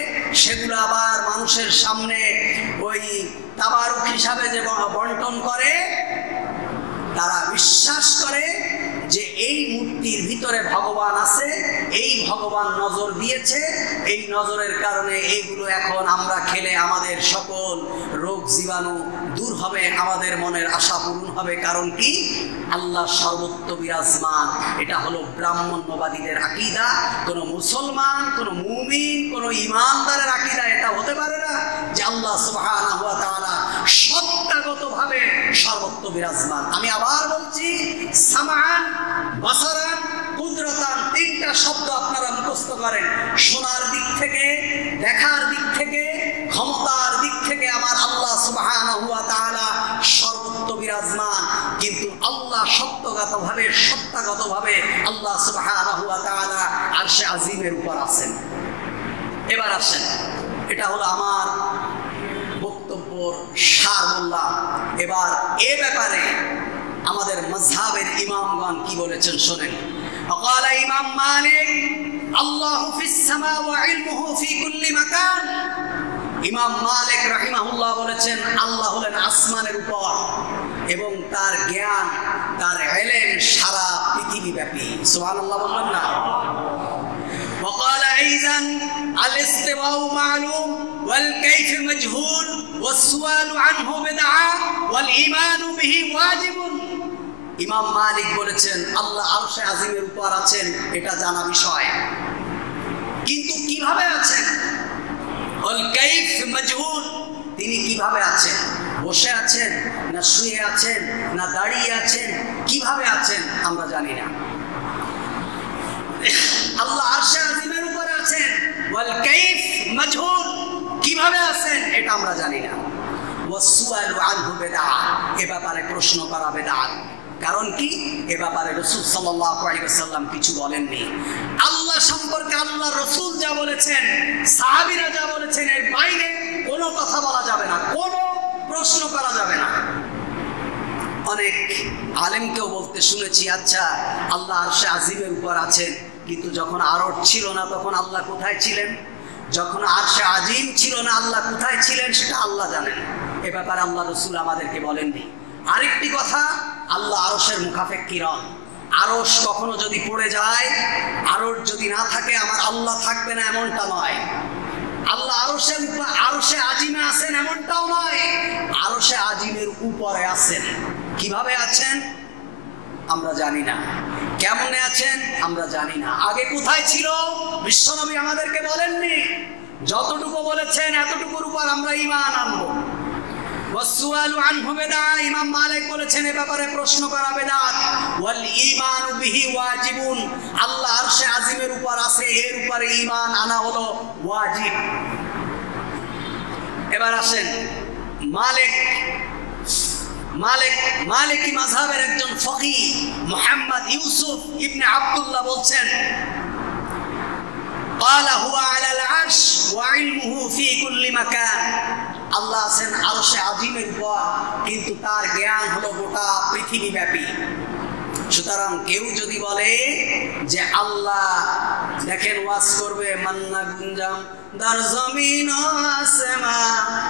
সেগুলো আবার মানুষের সামনে ওই তাবারুক হিসাবে যে বন্টন করে। তারা বিশ্বাস করে যে এই মূর্তির ভিতরে ভগবান আছে, এই ভগবান নজর দিয়েছে, এই নজরের কারণে এইগুলো এখন আমরা খেলে আমাদের সকল রোগ জীবাণু দূর হবে, আমাদের মনের আশা পূরণ হবে। কারণ কি? আল্লাহ সর্বত্র বিরাজমান। এটা হলো ব্রাহ্মণ্যবাদীদের আকীদা। কোন মুসলমান, কোন মুমিন, কোন ঈমানদারের আকীদা এটা হতে পারে না যে আল্লাহ সুবহানাহু ওয়া তাআলা সত্তাগতভাবে সর্বত্র বিরাজমান। আমি আবার বলছি, সামান, বাসারান, কুদরতান, তিনটা শব্দ আপনারা মুখস্থ করেন। শোনার দিক থেকে, দেখার দিক থেকে, ক্ষমতার দিক থেকে আমার আল্লাহ সুবহানাহু ওয়া তাআলা সর্বত্র বিরাজমান। কিন্তু আল্লাহ সত্তাগতভাবে আল্লাহ সুবহানাহু ওয়া তাআলা আরশে আজিমের উপর আছেন। এবার আসেন, এটা হলো আমার বক্তব্যের সার বললাম। এবার এ ব্যাপারে আমাদের মাযহাবের ইমামগণ কি বলেছেন শোনেন। وقال ইমাম মালিক, আল্লাহু ফিস সামা ওয়া ইলমুহু ফি কুল্লি মাকান। ইমাম মালিক রাহিমাহুল্লাহ বলেছেন আল্লাহ হলেন আসমানের উপর এবং তার জ্ঞান, তার ইলম সারা পৃথিবী ব্যাপী। সুবহানাল্লাহ বললেন না? وقال ايضا الاستواء معلوم والكيف مجهول والسؤال عنه بدعه والايمان به واجب। ইমাম মালিক বলেছেন আল্লাহ আরশে আজিমের উপর আছেন, এটা জানা বিষয়, কিন্তু কিভাবে আছেন? ওয়াল কাইফ মাজহুল, তিনি কিভাবে আছেন? বসে আছেন না শুয়ে আছেন না দাঁড়িয়ে আছেন, কিভাবে আছেন আমরা জানি না। আল্লাহ আরশে আজিমের উপর আছেন, ওয়াল কাইফ মাজহুল, কিভাবে আছেন এটা আমরা জানি না। ওয়াসসুআলু আনহু বিদআহ, এ ব্যাপারে প্রশ্ন করা বিদআত। কারণ কি? এ ব্যাপারে রাসূল সাল্লাল্লাহু আলাইহি ওয়াসাল্লাম কিছু বলেননি। আল্লাহ সম্পর্কে আল্লাহ রাসূল যা বলেছেন, সাহাবীরা যা বলেছেন, এর বাইরে কোনো কথা বলা যাবে না, কোনো প্রশ্ন করা যাবে না। অনেক আলেমকেও বলতে শুনেছি, আচ্ছা আল্লাহ আরশে আজিমের উপর আছেন, কিন্তু যখন আরশ ছিল না তখন আল্লাহ কোথায় ছিলেন? যখন আরশে আজিম ছিল না আল্লাহ কোথায় ছিলেন সেটা আল্লাহ জানেন। এ ব্যাপারে আল্লাহ রাসূল আমাদেরকে বলেননি। আরেকটি কথা, আল্লাহ আরশের মুখাপেক্ষিরন। আরশ কখনো যদি পড়ে যায়, আরশ যদি না থাকে আমার আল্লাহ থাকবে না এমনটা নয়। আল্লাহ আরশে আজিমে আছেন এমনটাও নয়, আরশে আজিমের উপরে আছেন। কিভাবে আছেন আমরা জানি না, কেমনে আছেন আমরা জানি না। আগে কোথায় ছিল বিশ্বনবী আমাদেরকে বলেননি। যতটুকু বলেছেন এতটুকুর উপর আমরা ঈমান আনবো। ওয়াসসুআলু আনহু বিদআহ, ইমাম মালিক বলেছেন এ ব্যাপারে প্রশ্ন করা বিদআত। ওয়াল ঈমানু বিহি ওয়াজিবুন, আল্লাহ আরশে আজিমের উপর আছে, এর উপরে ঈমান আনা হলো ওয়াজিব। এবার আসেন, মালিকি মাযহাবের একজন ফকিহ মুহাম্মদ ইউসুফ ইবনে আব্দুল্লাহ বলছেন, قال هو على العرش وعلمه في كل مكان। আল্লাহ আছেন আরশে আজিমের উপর, কিন্তু তার জ্ঞান হলো গোটা পৃথিবী ব্যাপী। সুতরাং কেউ যদি বলে যে আল্লাহ, দেখেন ওয়াজ করবে মান্না গুঞ্জাম দার জমিন আসমা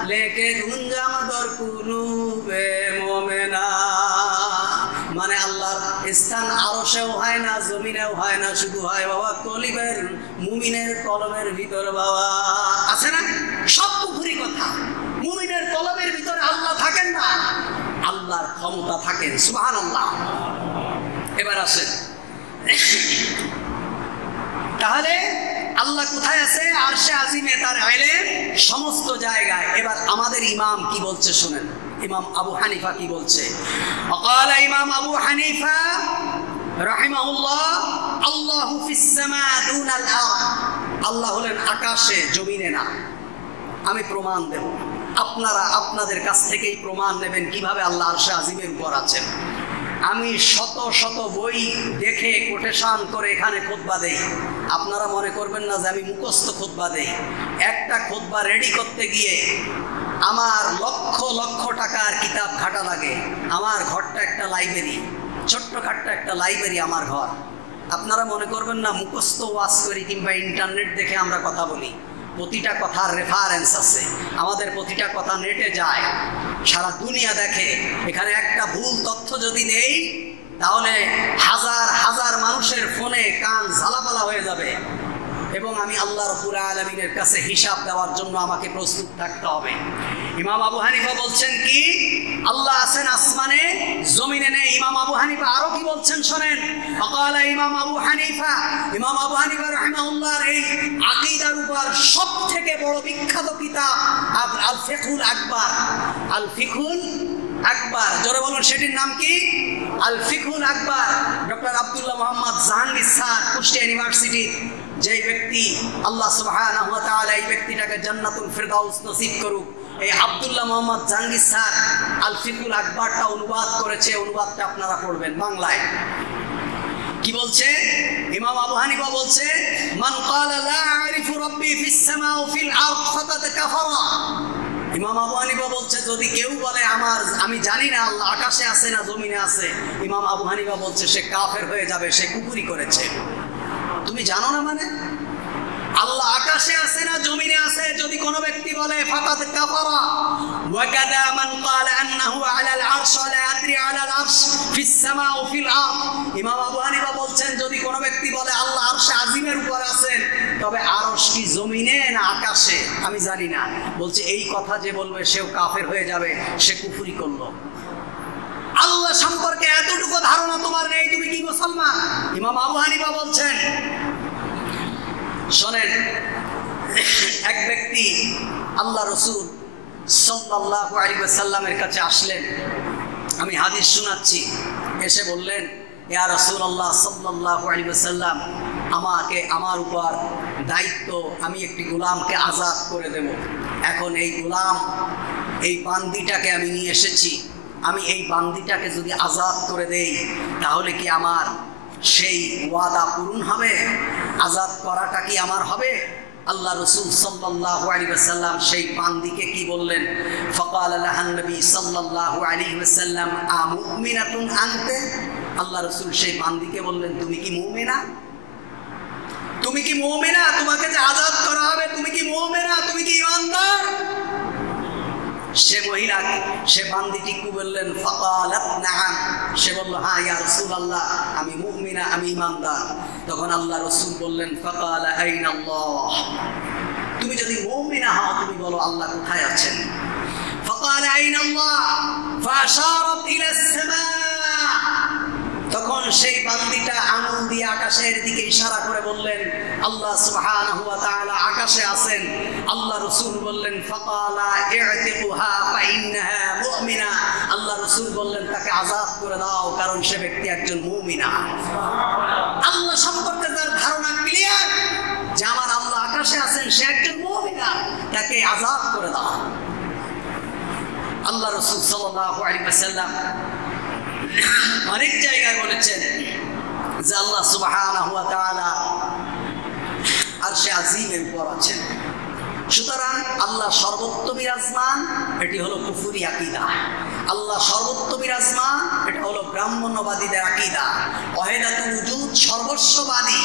লেকে গুঞ্জাম দর কুলুবে মুমিনা, মানে আল্লাহর স্থান আরশেও হয় না, জমিনেও হয় না, শুধু হয় বাবা কলিবের মুমিনের কলমের ভিতর। বাবা আছে না? সব পুকুরি কথা। মুমিনের কলমের ভিতরে আল্লাহ থাকেন না, আল্লাহর ক্ষমতা থাকেন। সুবহানাল্লাহ। এবার আসেন, তাহলে আল্লাহ কোথায় আছে? আরশে আজিমে, তার ইলম সমস্ত জায়গায়। এবার আমাদের ইমাম কি বলছে শুনেন। ইমাম আবু হানিফা কি বলছে? وقال ইমাম আবু হানিফা রাহিমাহুল্লাহ, আল্লাহু ফিস সামা দুনাল আরদ, আল্লাহ হলেন আকাশে, জমিনে না। আমি প্রমাণ দেব, আপনারা আপনাদের কাছ থেকেই প্রমাণ নেবেন কিভাবে আল্লাহ আরশে আজিমের উপর আছেন। আমি শত শত বই দেখে কোটেশন করে এখানে খুতবা দেই। আপনারা মনে করবেন না যে আমি মুখস্থ খুতবা দেই। একটা খুতবা রেডি করতে গিয়ে আমার লক্ষ লক্ষ টাকার কিতাব ঘাটা লাগে। আমার ঘরটা একটা লাইব্রেরি, ছোট্টখাট্ট একটা লাইব্রেরি আমার ঘর। আপনারা মনে করবেন না মুখস্থ ওয়াজ করি কিংবা ইন্টারনেট দেখে আমরা কথা বলি। প্রতিটা কথার রেফারেন্স আছে, আমাদের প্রতিটা কথা নেটে যায়, সারা দুনিয়া দেখে। এখানে একটা ভুল তথ্য যদি নেই তাহলে হাজার হাজার মানুষের ফোনে কান ঝালাপালা হয়ে যাবে এবং আমি আল্লাহ রাব্বুল আলামিনের কাছে হিসাব দেওয়ার জন্য আমাকে প্রস্তুত থাকতে হবে। ইমাম আবু হানিফা বলছেন কি আল্লাহ আছেন আসমানে, জমিনে নেই। ইমাম আবু হানিফা আরো কি বলছেন শোনেন। ফাকালা ইমাম আবু হানিফা রাহিমাহুল্লাহর এই আকীদার উপর সবথেকে বড় বিখ্যাত কিতাব আল ফিকহুল আকবার। আল ফিকহুল আকবার, জোরে বলুন সেটির নাম কি? Al Fiqhul Akbar. Doctor Abdullah Mohammad Jahangir sir, Kushtia university, যে ব্যক্তি আল্লাহ সুবহানাহু ওয়া তাআলা এই ব্যক্তিটাকে জান্নাতুল ফিরদাউস নসিব করুক, এই আব্দুল্লাহ মোহাম্মদ জাহাঙ্গীর স্যার আল ফিকহুল আকবারটা অনুবাদ করেছে। অনুবাদটা আপনারা পড়বেন বাংলায়। কি বলছে? ইমাম আবু হানিফা বলছে মান ক্বালা লা আরিফু রাব্বি ফিস সামা ওয়া ফিল আরদ ফাকাদ কাফারা। ইমাম আবু হানিফা বলছে যদি কেউ বলে আমি জানি না আল্লাহ আকাশে আছে না জমিনে আছে, ইমাম আবু হানিফা বলছে সে কাফের হয়ে যাবে, সে কুফরি করেছে। তুমি জানো না মানে আল্লাহ আকাশে আছে না জমিনে আছে যদি কোনো ব্যক্তি বলে ফাকাদ কাফারা। ওয়া কাযা মান ক্বালা আন্নাহু আলাল আরশ লা আদরি আলাল আরশ ফিস সামা ওয়া ফিল আরদ। ইমাম আবু হানিফা বলছেন যদি কোনো ব্যক্তি বলে আল্লাহ আরশে আজিমের উপর আছেন, তবে আরশ কি জমিনে না আকাশে আমি জানি না, বলছে এই কথা যে বলবে সেও কাফের হয়ে যাবে, সে কুফরি করলো। আল্লাহ সম্পর্কে এতটুকু ধারণা তোমার নেই, তুমি কি মুসলমান? ইমাম আবু হানিফা বলছেন শোনেন, এক ব্যক্তি আল্লাহ রাসূল সাল্লাল্লাহু আলাইহি ওয়াসাল্লামের কাছে আসলেন, আমি হাদিস শোনাচ্ছি। এসে বললেন ইয়া রাসূলুল্লাহ সাল্লাল্লাহু আলাইহি ওয়াসাল্লাম, আমার উপর দায়িত্ব, আমি একটি গোলামকে আজাদ করে দেব। এখন এই গোলাম, এই বান্দিটাকে আমি নিয়ে এসেছি, আমি এই বান্দিটাকে যদি আজাদ করে দেই তাহলে কি আমার সেই ওয়াদা পূরণ হবে? আজাদ করাটা কি আমার হবে? আল্লাহ রাসূল সাল্লাল্লাহু আলাইহি ওয়াসাল্লাম সেই বান্দিকে কি বললেন? ফাকালা লাহান নবী সাল্লাল্লাহু আলাইহি ওয়াসাল্লাম আমুমিনাতুন আনতে। আল্লাহ রাসূল সেই বান্দিকে বললেন তুমি কি মুমিনা? তুমি কি মুমিনা? তোমাকে যে আজাদ করা হবে তুমি কি মুমিনা? তুমি কি ঈমানদার? সে মহিলা, সে বান্দিটি কি বললেন? ফাকালাত নাআম। সে বলল হ্যাঁ ইয়া রাসূলুল্লাহ, আমি মুমিনা, আমি ঈমানদার। তখন আল্লাহ রাসূল বললেন ফাকালা আইনাল্লাহ, তুমি যদি মুমিনা হও তুমি বলো আল্লাহ কোথায় আছেন? ফাকালা আইনাল্লাহ ফাআশারাত ইলাস সামা। তখন সেই বান্দিটা আঙুল দিয়ে আকাশের দিকে ইশারা করে বললেন আল্লাহ সুবহানাহু ওয়া তাআলা আকাশে আছেন। আল্লাহ রাসূল বললেন ফাকালা ই'তিকুহা ফাইন্নাহা মুমিনা। আল্লাহ রাসূল বললেন তাকে আজাদ করে দাও, কারণ সে ব্যক্তি একজন মুমিনা। আল্লাহ সম্পর্কে যার ধারণা ক্লিয়ার যে আমার আল্লাহ আকাশে আছেন, সে একজন মুমিনা, তাকে আজাদ করে দাও। আল্লাহ রাসূল সাল্লাল্লাহু আলাইহি ওয়াসাল্লাম অনেক জায়গায় বলেছেন যে আল্লাহ সুবহানাহু ওয়া তাআলা আরশে আজিমের উপর আছেন। সুতরাং আল্লাহ সর্বত্র বিরাজমান, এটি হলো কুফরি আকীদা। আল্লাহ সর্বত্র বিরাজমান, এটা হলো ব্রাহ্মণ্যবাদীদের আকীদা। ওয়াহিদাতুল উজুদ, সর্বস্ববাদী,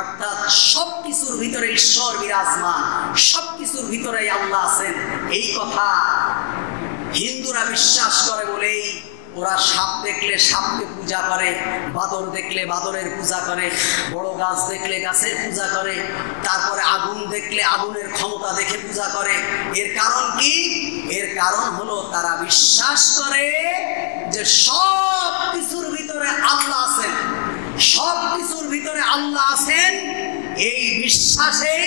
অর্থাৎ সব কিছুর ভিতরে ঈশ্বর বিরাজমান, সব কিছুর ভিতরেই আল্লাহ আছেন, এই কথা হিন্দুরা বিশ্বাস করে বলেই ওরা সাপ দেখলে সাপকে পূজা করে, বাদর দেখলে বাদরের পূজা করে, বড় গাছ দেখলে গাছের পূজা করে, তারপরে আগুন দেখলে আগুনের ক্ষমতা দেখে পূজা করে। এর কারণ কি? এর কারণ হলো তারা বিশ্বাস করে যে সব কিছুর ভিতরে আল্লাহ আছেন, সব কিছুর ভিতরে আল্লাহ আছেন। এই বিশ্বাসেই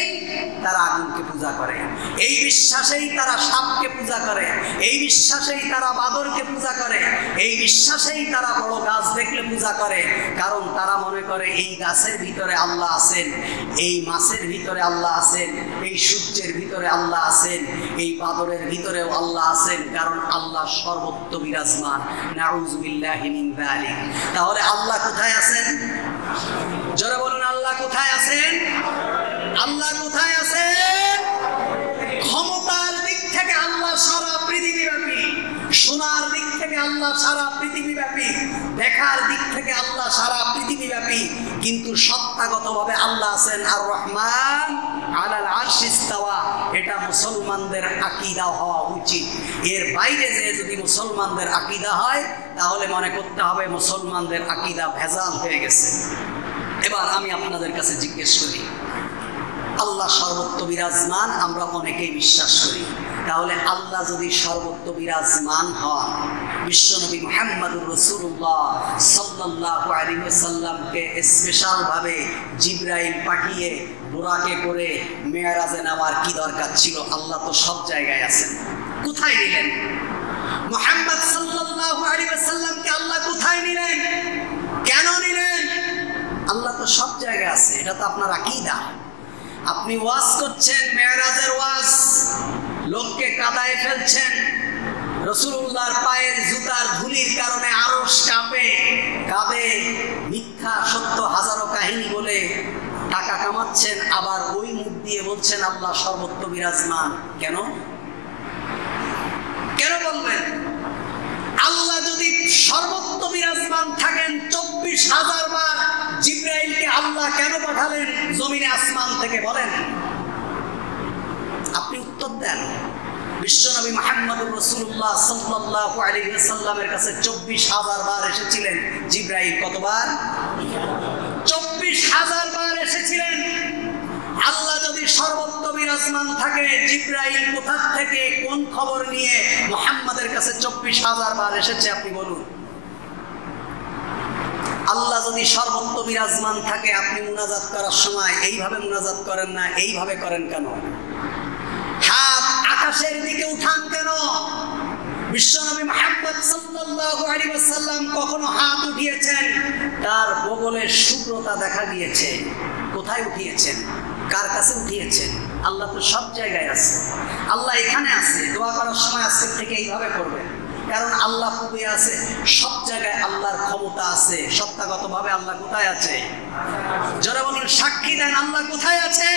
তারা আগুনকে পূজা করে, এই বিশ্বাসেই তারা সাপকে পূজা করে, এই বিশ্বাসেই তারা বাদরকে পূজা করে, এই বিশ্বাসেই তারা বড় গাছ দেখলে পূজা করে। কারণ তারা মনে করে এই গাছের ভিতরে আল্লাহ আছেন, এই মাছের ভিতরে আল্লাহ আছেন, এই সূর্যের ভিতরে আল্লাহ আছেন, এই বাদরের ভিতরেও আল্লাহ আছেন, কারণ আল্লাহ সর্বত্র বিরাজমান। নাউযু বিল্লাহি মিন যালিক। তাহলে আল্লাহ কোথায় আছেন? জোরে বলুন আল্লাহ কোথায় আছেন? আল্লাহ কোথায় আছেন? ক্ষমতার দিক থেকে আল্লাহ সারা পৃথিবীব্যাপী, শোনার দিক থেকে আল্লাহ সারা পৃথিবীব্যাপী, দেখার দিক থেকে আল্লাহ সারা পৃথিবীব্যাপী, কিন্তু সত্তাগতভাবে আল্লাহ আছেন আর রহমান আলাল আরশি ইস্তাওয়া। এটা মুসলমানদের আকীদা হওয়া উচিত। এর বাইরে যে যদি মুসলমানদের আকীদা হয় তাহলে মনে করতে হবে মুসলমানদের আকীদা ভেজাল হয়ে গেছে। এবার আমি আপনাদের কাছে জিজ্ঞেস করি, আল্লাহ সর্বত্র বিরাজমান আমরা অনেকেই বিশ্বাস করি, তাহলে আল্লাহ যদি সর্বত্র বিরাজমান হন, বিশ্বনবী মুহাম্মদুর রাসূলুল্লাহ সাল্লাল্লাহু আলাইহি ওয়াসাল্লামকে স্পেশাল ভাবে জিবরাইল পাঠিয়ে বুরাকে করে মেরাজে নেওয়ার কি দরকার ছিল? আল্লাহ তো সব জায়গায় আছেন, কোথায় নিলেন? মুহাম্মদ সাল্লাল্লাহু আলাইহি ওয়াসাল্লামকে আল্লাহ কোথায় নিলেন? কেন নিলেন? আল্লাহ তো সব জায়গায় আছে, এটা তো আপনার আকীদা। আপনি ওয়াজ করছেন, মেরাজের ওয়াজ, লোককে কাদায় ফেলছেন, রাসূলুল্লাহর পায়ের জুতার ধুলির কারণে আরশ কাঁপে, কাঁদে, মিথ্যা সত্য হাজারো কাহিনী বলে টাকা কামাচ্ছেন, আবার ওই মুখ দিয়ে বলছেন আল্লাহ সর্বত্র বিরাজমান। কেন কেন বলবেন? আল্লাহ যদি সর্বত্র বিরাজমান থাকেন, 24,000 বার জিবরাইলকে আল্লাহ কেন পাঠালেন জমিনে আসমান থেকে? বলেন, আপনি উত্তর দেন। বিশ্বনবী মুহাম্মদুর রাসূলুল্লাহ সাল্লাল্লাহু আলাইহি ওয়াসাল্লামের কাছে 24,000 বার এসেছিলেন জিবরাইল। কতবার? 24,000 বার এসেছিলেন। আল্লাহ যদি সর্বত্র বিরাজমান থাকে, জিবরাইল কোথা থেকে কোন খবর নিয়ে মুহাম্মাদের কাছে 24,000 বার এসেছে আপনি বলুন? আল্লাহ যদি সর্বত্র বিরাজমান থাকে, আপনি মুনাজাত করার সময় এইভাবে মুনাজাত করেন না, এইভাবে করেন কেন? হাত আকাশের দিকে উঠান কেন? বিশ্বনবী মুহাম্মদ সাল্লাল্লাহু আলাইহি ওয়াসাল্লাম কখনো হাত উঠিয়েছেন, তার বগলের শুভ্রতা দেখা গিয়েছে। কোথায় উঠিয়েছেন? কার কাছে উঠিয়েছেন? আল্লাহ তো সব জায়গায় আছে। আল্লাহ এখানে আছে, দোয়া করার সময় আজকে থেকে এইভাবে করবেন, কারণ আল্লাহ খুবই আছে, সব জায়গায় আল্লাহর ক্ষমতা আছে। সত্তাগতভাবে আল্লাহ কোথায় আছে? যারা বলেন সাক্ষী দেন আল্লাহ কোথায় আছে?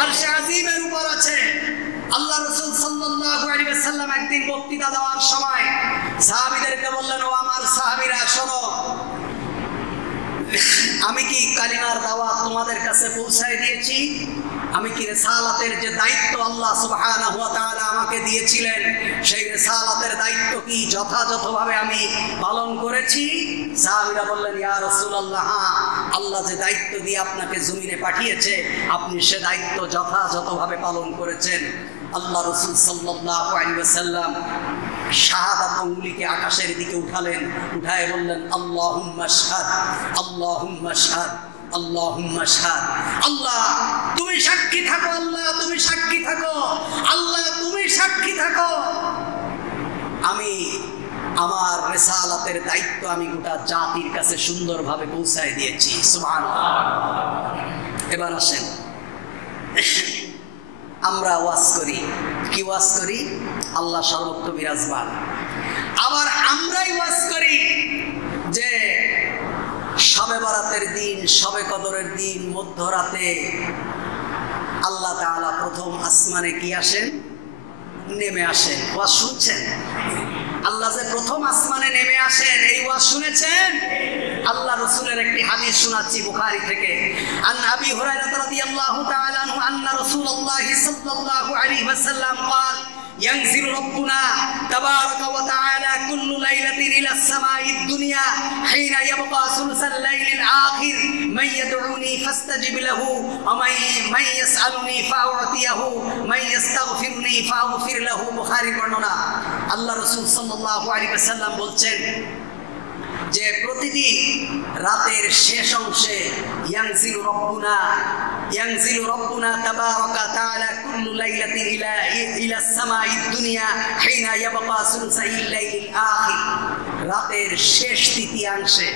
আরশে আজিমের উপর আছে। আল্লাহ রাসূল সাল্লাল্লাহু আলাইহি ওয়াসাল্লাম একদিন বক্তৃতা দেওয়ার সময় সাহাবীদেরকে বললেন, ও আমার সাহাবীরা শোনো, আমি কি কালিমার দাওয়াত তোমাদের কাছে পৌঁছায় দিয়েছি? আমি কি রিসালাতের যে দায়িত্ব আল্লাহ সুবহানাহু ওয়া তাআলা আমাকে দিয়েছিলেন, সেই রিসালাতের দায়িত্ব কি যথাযথভাবে আমি পালন করেছি? সাহাবীরা বললেন, ইয়া রাসূলুল্লাহ, আল্লাহ যে দায়িত্ব দিয়ে আপনাকে জমিনে পাঠিয়েছে, আপনি সে দায়িত্ব যথাযথভাবে পালন করেছেন। আল্লাহ রাসূল সাল্লাল্লাহু আলাইহি ওয়াসাল্লাম শাহাদাত আঙ্গুলিকে আকাশের দিকে উঠালেন, উঠায় বললেন, আল্লাহুম্মা শাহাদ, আল্লাহুম্মা শাহাদ, আল্লাহুম্মা শাহাদ। আল্লাহ তুমি সাক্ষী থাকো, আল্লাহ তুমি সাক্ষী থাকো, আল্লাহ তুমি সাক্ষী থাকো, আমি আমার রিসালাতের দায়িত্ব আমি গোটা জাতির কাছে সুন্দরভাবে পৌঁছায় দিয়েছি। সুবহানাল্লাহ। এবার আসেন, আমরা ওয়াজ করি, কি ওয়াজ করি? আল্লাহ সর্বত্র বিরাজমান। আবার আমরাই ওয়াজ করি যে শবে বরাতের দিন, শবে কদরের দিন, মধ্যরাতে আল্লাহ তাআলা প্রথম আসমানে কি আসেন? নেমে আসেন। ওয়াজ শুনছেন? আল্লাহ যে প্রথম আসমানে নেমে আসেন, এই ওয়াজ শুনেছেন? আল্লাহ রাসূলের একটি হাদিস শোনাচ্ছি বুখারী থেকে। আন আবি হুরায়রা রাদিয়াল্লাহু তাআলা আনহু আন্না রাসূলুল্লাহ সাল্লাল্লাহু আলাইহি ওয়াসাল্লাম قال ينزل ربنا تبارك وتعالى كل ليلة إلى السماء الدنيا حين يبقى ثلث الليل الآخر من يدعوني فاستجب له ومن يسألني فأعطيه من يستغفرني فأغفر له। বুখারী বর্ণনা। আল্লাহ রাসূল সাল্লাল্লাহু আলাইহি ওয়াসাল্লাম বলছেন যে প্রতিদিন রাতের শেষ অংশে ইয়ানজিলু রব্বুনা তাবারাকা তাআলা কুল্লু লাইলাতিন ইলা সামাঈদ দুনিয়া হিনা ইয়াবকা সুলসাইল লাইলিল আখির। রাতের শেষ তৃতীয়াংশে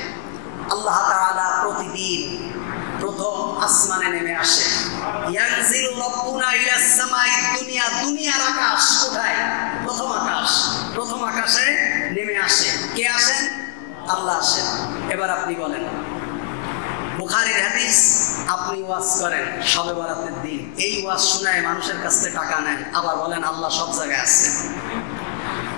আল্লাহ তাআলা প্রতিদিন প্রথম আসমানে নেমে আসে। ইয়ানজিলু রব্বুনা ইলা সামাঈদ দুনিয়া, দুনিয়ার আকাশ কোথায়? প্রথম আকাশ। প্রথম আকাশে নেমে আসে। কে আসেন? আল্লাহ আসেন। এবার আপনি বলেন, বুখারীর হাদিস, আপনি ওয়াজ করেন শবে বরাতের দিন, এই ওয়াজ শোনায় মানুষের কাছ থেকে টাকা নেন, আবার বলেন আল্লাহ সব জায়গায় আছে।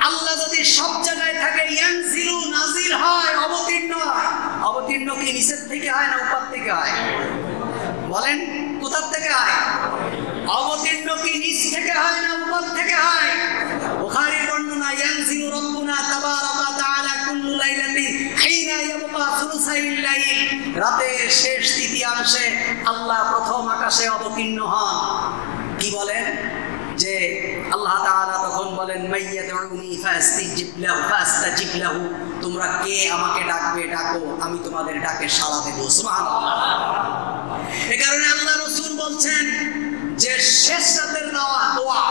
আল্লাহ যদি সব জায়গায় থাকে, ইয়ানজিলু নাজিল হয়, অবতীর্ণ হয়। অবতীর্ণ কি নিচের থেকে হয় না উপর থেকে হয়? বলেন কোথা থেকে হয়? অবতীর্ণ কি নিচ আকাশে অবতীর্ণ হন, কি বলেন? যে আল্লাহ তাআলা তখন বলেন মাইয়াদউনি ফাস্তাজিব লাহু, তোমরা কে আমাকে ডাকবে ডাকো, আমি তোমাদের ডাকে সাড়া দেব। সুবহানাল্লাহ। এই কারণে আল্লাহ রাসূল বলছেন যে শেষ রাতের দোয়া,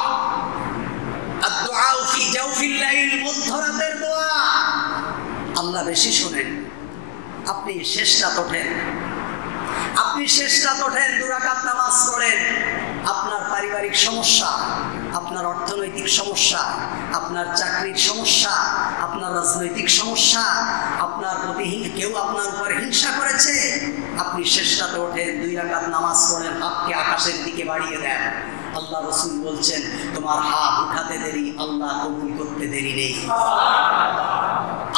আদ-দুআ ফি জাওফিল লাইল, মধ্যরাতের দোয়া আল্লাহ বেশি শোনেন। আপনি শেষ রাত ওঠেন, দুই রাকাত নামাজ পড়েন, আপনার পারিবারিক সমস্যা, আপনার অর্থনৈতিক সমস্যা, আপনার চাকরির সমস্যা, আপনার রাজনৈতিক সমস্যা, আপনার প্রতি কেউ আপনার উপর হিংসা করেছে, আপনি শেষ রাতে ওঠেন, 2 রাকাত নামাজ পড়েন, হাতকে আকাশের দিকে বাড়িয়ে দেন। আল্লাহ রাসূল বলছেন তোমার হাত উঠাতে দেরি, আল্লাহ কবুল করতে দেরি নেই।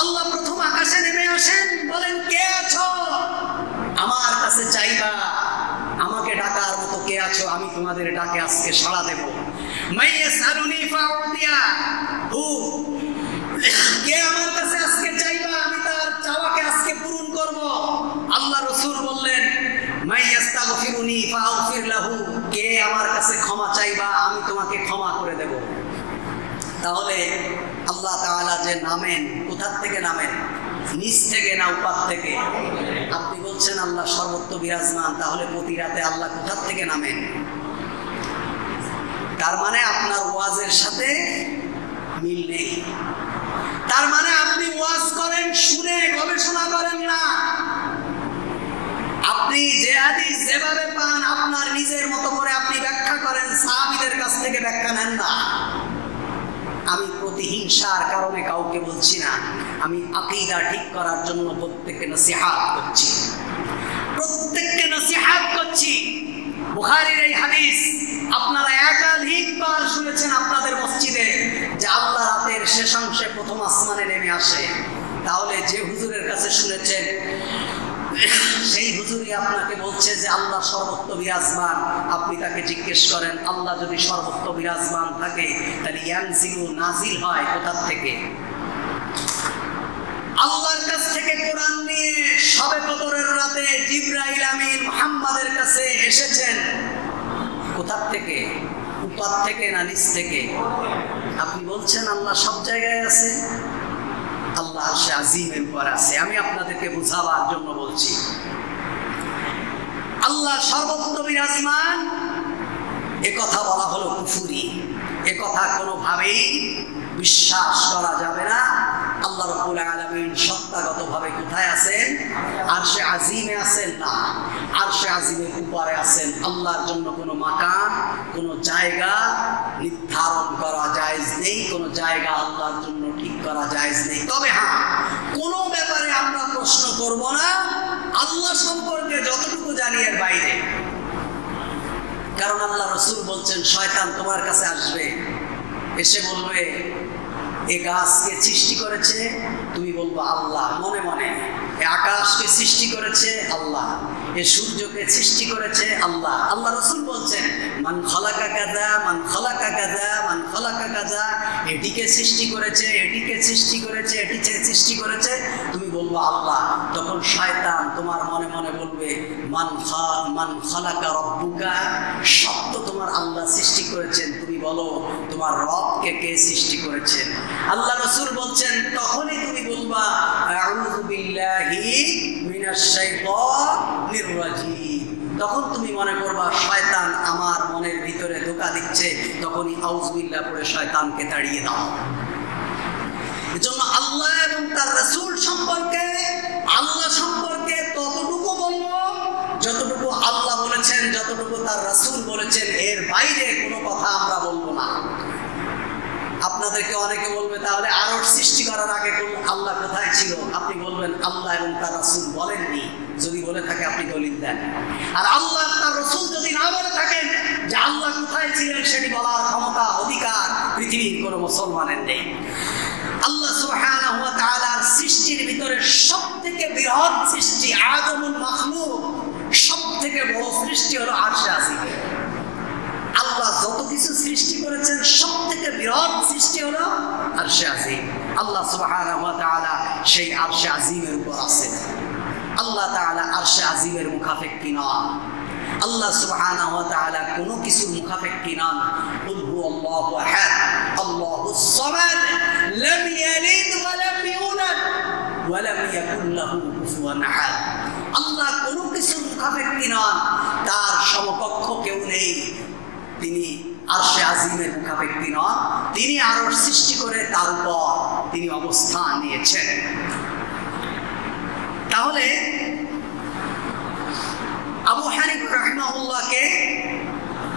আল্লাহ প্রথম আকাশে নেমে আসেন, বলেন কে আছো আমার কাছে চাইবা, আমাকে ডাকার মতো কে আছো, আমি তোমাদের ডাকে আজকে সাড়া দেব। মাইয়াসালুনি ফাউতিয়া, কে আমার কাছে আজকে চাইবা, আমি তার চাওয়াকে আজকে পূরণ করব। আল্লাহ রাসূল বললেন মাইয়াস্তাগফিরুনি ফাগফির লাহু, কে আমার কাছে ক্ষমা চাইবা, আমি তোমাকে ক্ষমা করে দেব। তাহলে আল্লাহ তাআলা যে নামেন, কোথা থেকে নামেন? নিচ থেকে না উপর থেকে? আপনি বলছেন আল্লাহ সর্বত্র বিরাজমান, তাহলে প্রতি রাতে আল্লাহ কোথা থেকে নামেন? তার মানে আপনার ওয়াজের সাথে মিল নেই। তার মানে আপনি ওয়াজ করেন শুনে গবেষণা করেন না। আপনি যে হাদিস যেভাবে পান আপনার নিজের মতো করে আপনি ব্যাখ্যা করেন, সাহাবীদের কাছ থেকে ব্যাখ্যা নেন না। আমি প্রতিহিংসার কারণে কাউকে বলছি না, আমি আকীদা ঠিক করার জন্য প্রত্যেককে নসিহত করছি। বুখারীর এই হাদিস আপনারা একাধিকবার শুনেছেন আপনাদের মসজিদে, যে আল্লাহ রাতের শেষাংশে প্রথম আসমানে নেমে আসে। তাহলে যে হুজুরের কাছে শুনেছেন সেই হুজুরই আপনাকে বলছে যে আল্লাহ সর্বত্র বিরাজমান। আপনি তাকে জিজ্ঞেস করেন আল্লাহ যদি সর্বত্র বিরাজমান থাকে তাহলে ইয়ানজিলু, নাজিল হয় কোথা থেকে? আল্লাহর কাছ থেকে কোরআন নিয়ে শবে কদরের রাতে জিবরাইল আমিন মুহাম্মাদের কাছে এসেছেন, কোথা থেকে? উপর থেকে না নিচ থেকে? আপনি বলছেন আল্লাহ সব জায়গায় আছে, আল্লাহ আরশে আজিমের উপর আছে। আমি আপনাদেরকে বুঝাবার জন্য বলছি, আল্লাহ সর্বত্র বিরাজমান এ কথা বলা হলো কুফরি, এ কথা কোনোভাবেই বিশ্বাস করা যাবে না। আল্লাহ রাব্বুল আলামিন সত্তাগতভাবে কোথায় আছেন? আরশে আজিমে আছেন না, আরশে আজিমের উপরে আছেন। আল্লাহর জন্য কোনো মাকান, কোনো জায়গা নির্ধারণ করা জায়েজ নেই, কোনো জায়গা আল্লাহর জন্য ঠিক করা জায়েজ নেই। তবে হ্যাঁ, কোনো ব্যাপারে আমরা প্রশ্ন করব না আল্লাহ সম্পর্কে যতটুকু জানি এর বাইরে। কারণ আল্লাহ রাসূল বলছেন শয়তান তোমার কাছে আসবে, এসে বলবে এ গাছকে সৃষ্টি করেছে, তুমি বলবো আল্লাহ মনে মনে। এ আকাশকে সৃষ্টি করেছে আল্লাহ, এ সূর্যকে সৃষ্টি করেছে আল্লাহ। আল্লাহ রাসূল বলছেন মান খালাকা কাযা, মান খালাকা কাযা, মান খালাকা কাযা, এটিকে সৃষ্টি করেছে, এটিকে সৃষ্টি করেছে, এটিকে সৃষ্টি করেছে, তুমি বলবো আল্লাহ। তখন শয়তান তোমার মনে মনে বলবে মান খালাকা রব্বুকা, সব তো তোমার আল্লাহ সৃষ্টি করেছেন, তুমি বলো তোমার রবকে কে সৃষ্টি করেছেন? আল্লাহ রাসূল বলছেন তখনই তুমি বলবা আউযু বিল্লাহি মিনাশ শাইতানির রাজিম। তখন তুমি মনে করবা শয়তান আমার মনের ভিতরে ধোঁকা দিচ্ছে, তখনই আউযু বিল্লাহ পড়ে শয়তানকে তাড়িয়ে দাও। এজন্য আল্লাহ এবং তার রাসূল সম্পর্কে, আল্লাহ সম্পর্কে ততটুকু বলবো যতটুকু আল্লাহ বলেছেন, যতটুকু তার রাসূল বলেছেন, এর বাইরে কোনো কথা আমরা বলবো না। আপনাদেরকে অনেকে বলবে তাহলে আরশ সৃষ্টি করার আগে আল্লাহ কোথায় ছিল? আপনি বলবেন আল্লাহ এবং তার রাসূল বলেননি। যদি বলে থাকে আপনি দলিল দেন। আর আল্লাহ তার রাসূল যদি না বলে থাকেন যে আল্লাহ কোথায় ছিলেন, সেটি বলার ক্ষমতা, অধিকার পৃথিবীর কোনো মুসলমানের নেই। আল্লাহ সুবহানাহু ওয়া তাআলার সৃষ্টির ভিতরে সবথেকে বৃহৎ সৃষ্টি, আযমুল মাখলুক, সবথেকে বড় সৃষ্টি হলো আরশে আজিম। আল্লাহ যত কিছু সৃষ্টি করেছেন সবথেকে বৃহৎ সৃষ্টি হলো আরশে আজিম। আল্লাহ সুবহানাহু ওয়া তাআলা সেই আরশে আজিমের উপর আছেন। আল্লাহ তাআলা আরশে আজিমের মুখাপেক্ষী নন। আল্লাহ সুবহানাহু ওয়া তাআলা কোনো কিছুর মুখাপেক্ষী নন। কুল হুয়াল্লাহু আহাদ আল্লাহুস সামাদ লাম ইয়ালিদ ওয়া লাম ইউলাদ ওয়া লাম ইয়াকুল লাহু কুফুয়ান আহাদ। আল্লাহ কোনো কিছুর মুখাপেক্ষী নন, তার সমকক্ষ কেউ নেই। তিনি আরশে আজিমের মুখাপেক্ষী নন, তিনি আরশ সৃষ্টি করে তার উপর তিনি অবস্থান নিয়েছেন। তাহলে আবু হানিফা রাহিমাহুল্লাহকে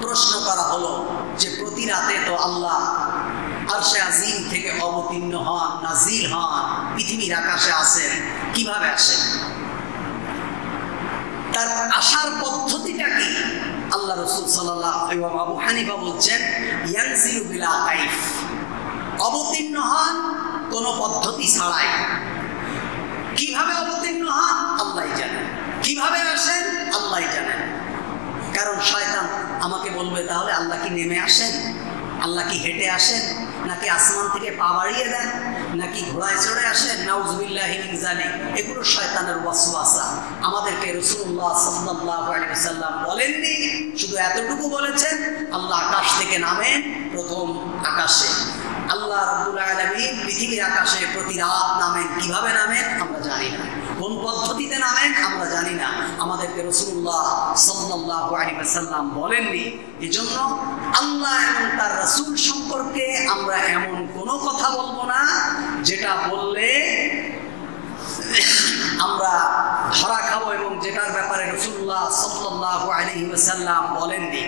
প্রশ্ন করা হলো যে প্রতি রাতে তো আল্লাহ আরশে আজিম থেকে অবতীর্ণ হন, নাজিল হন, পৃথিবীর আকাশে আসেন, কিভাবে আসেন? তার আসার পদ্ধতিটা কি? আল্লাহ রাসূল সাল্লাল্লাহু আলাইহি ওয়া আবু হানিফা বলছেন ইয়ানজিলু বিলা কাইফ, অবতীর্ণ হন কোনো পদ্ধতি ছাড়াই। কিভাবে অবতীর্ণ হন আল্লাহই জানেন, কিভাবে আসেন আল্লাহই জানেন। কারণ শয়তান আমাকে বলবে তাহলে আল্লাহ কি নেমে আসেন, আল্লাহ কি হেঁটে আসেন, নাকি আসমান থেকে পা বাড়িয়ে দেন, নাকি ঘোড়ায় চড়ে আসেন? নাউযুবিল্লাহি মিন যালিক। এগুলো শয়তানের ওয়াসওয়াসা। আমাদেরকে রাসূলুল্লাহ সাল্লাল্লাহু আলাইহি ওয়াসাল্লাম বলেননি, শুধু এতটুকু বলেছেন আল্লাহ আকাশ থেকে নামেন প্রথম আকাশে। আল্লাহ রাব্বুল আলামিন পৃথিবীর আকাশে প্রতি রাত নামেন। কিভাবে নামেন আমরা জানি না, কোন পদ্ধতিতে নামেন আমরা জানি না, আমাদেরকে রাসূলুল্লাহ সাল্লাল্লাহু আলাইহি ওয়াসাল্লাম বলেননি। এজন্য আল্লাহ এবং তার রাসূল সম্পর্কে আমরা এমন কোনো কথা বলবো না যেটা বললে আমরা ধরা খাবো এবং যেটার ব্যাপারে রাসূলুল্লাহ সাল্লাল্লাহু আলাইহি ওয়াসাল্লাম বলেননি।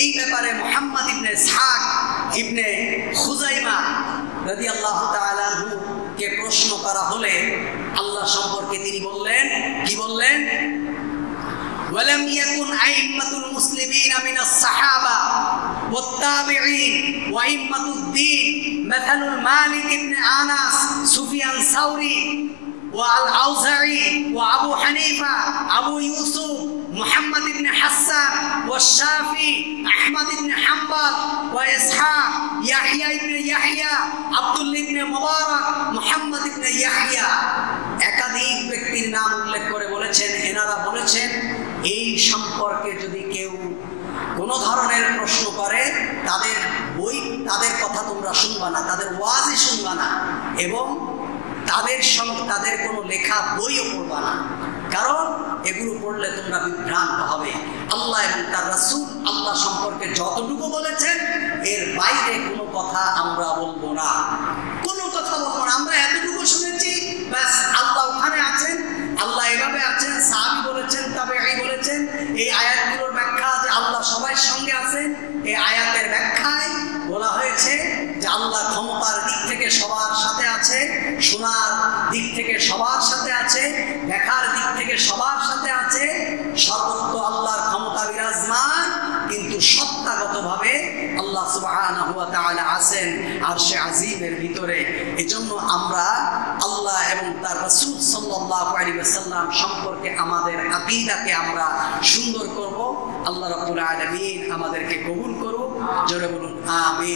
এই ব্যাপারে মুহাম্মদ ইবনে ইসহাক ইবনে খুজাইমা রাদিয়াল্লাহু তাআলা আনহু কে প্রশ্ন করা হলে আল্লাহ সম্পর্কে তিনি বললেন, কি বললেন? ওয়ালাম ইয়াকুন আইম্মাতুল মুসলিমিনা মিনাস সাহাবা ওয়াত তাবিঈন ওয়া আইম্মাতুদ-দ্বীন মাসালুল মালিক ইবনে আনাস, সুফিয়ান সাউরি ওয়া আল-আউজাঈ ওয়া আবু হানিফা, আবু ইউসুফ, মুহাম্মদ ইবনে হাসান ওয়া শাফি, আহমদ ইবনে হাম্বল ওয়া ইসহাক, ইয়াহইয়া ইবনে ইয়াহইয়া, আব্দুল্লাহ ইবনে মুবারক, মুহাম্মদ ইবনে ইয়াহইয়া। একাধিক ব্যক্তির নাম উল্লেখ করে বলেছেন, এনারা বলেছেন এই সম্পর্কে যদি কেউ কোনো ধরনের প্রশ্ন করে তাদের বই, তাদের কথা তোমরা শুনবা না, তাদের ওয়াজই শুনবা না, এবং তাদের সঙ্গে তাদের কোনো লেখা বইও পড়বা না, কারণ এগুলো পড়লে তোমরা বিভ্রান্ত হবে। আল্লাহ এবং তার রাসূল আল্লাহ সম্পর্কে যতটুকু বলেছেন এর বাইরে কোনো কথা আমরা বলবো না, কোনো কথা বলবো না। আমরা এতটুকু শুনেছি ব্যাস, আল্লাহ ওখানে আছেন, আল্লাহ এভাবে আছেন, সাহাবী বলেছেন, তাবেঈ বলেছেন। এই আয়াতগুলোর ব্যাখ্যা যে আল্লাহ সবার সঙ্গে আছেন, এই আয়াতের ব্যাখ্যায় বলা হয়েছে যে আল্লাহ ক্ষমতার দিক থেকে সবার সাথে আছে, শোনার দিক থেকে সবার সাথে আছে, দেখার দিক থেকে সবার সাথে আছে, সর্বত্র আল্লাহর ক্ষমতা বিরাজমান, কিন্তু সত্তাগতভাবে আল্লাহ সুবহানাহু ওয়া তাআলা আছেন আরশে আজিমের ভিতরে। এজন্য আমরা আল্লাহ এবং তার রাসূল সাল্লাল্লাহু আলাইহি ওয়াসাল্লাম সম্পর্কে আমাদের আকীদাকে আমরা সুন্দর করব। আল্লাহ রাব্বুল আলামিন আমাদেরকে কবুল করুন। জোরে বলুন আমিন।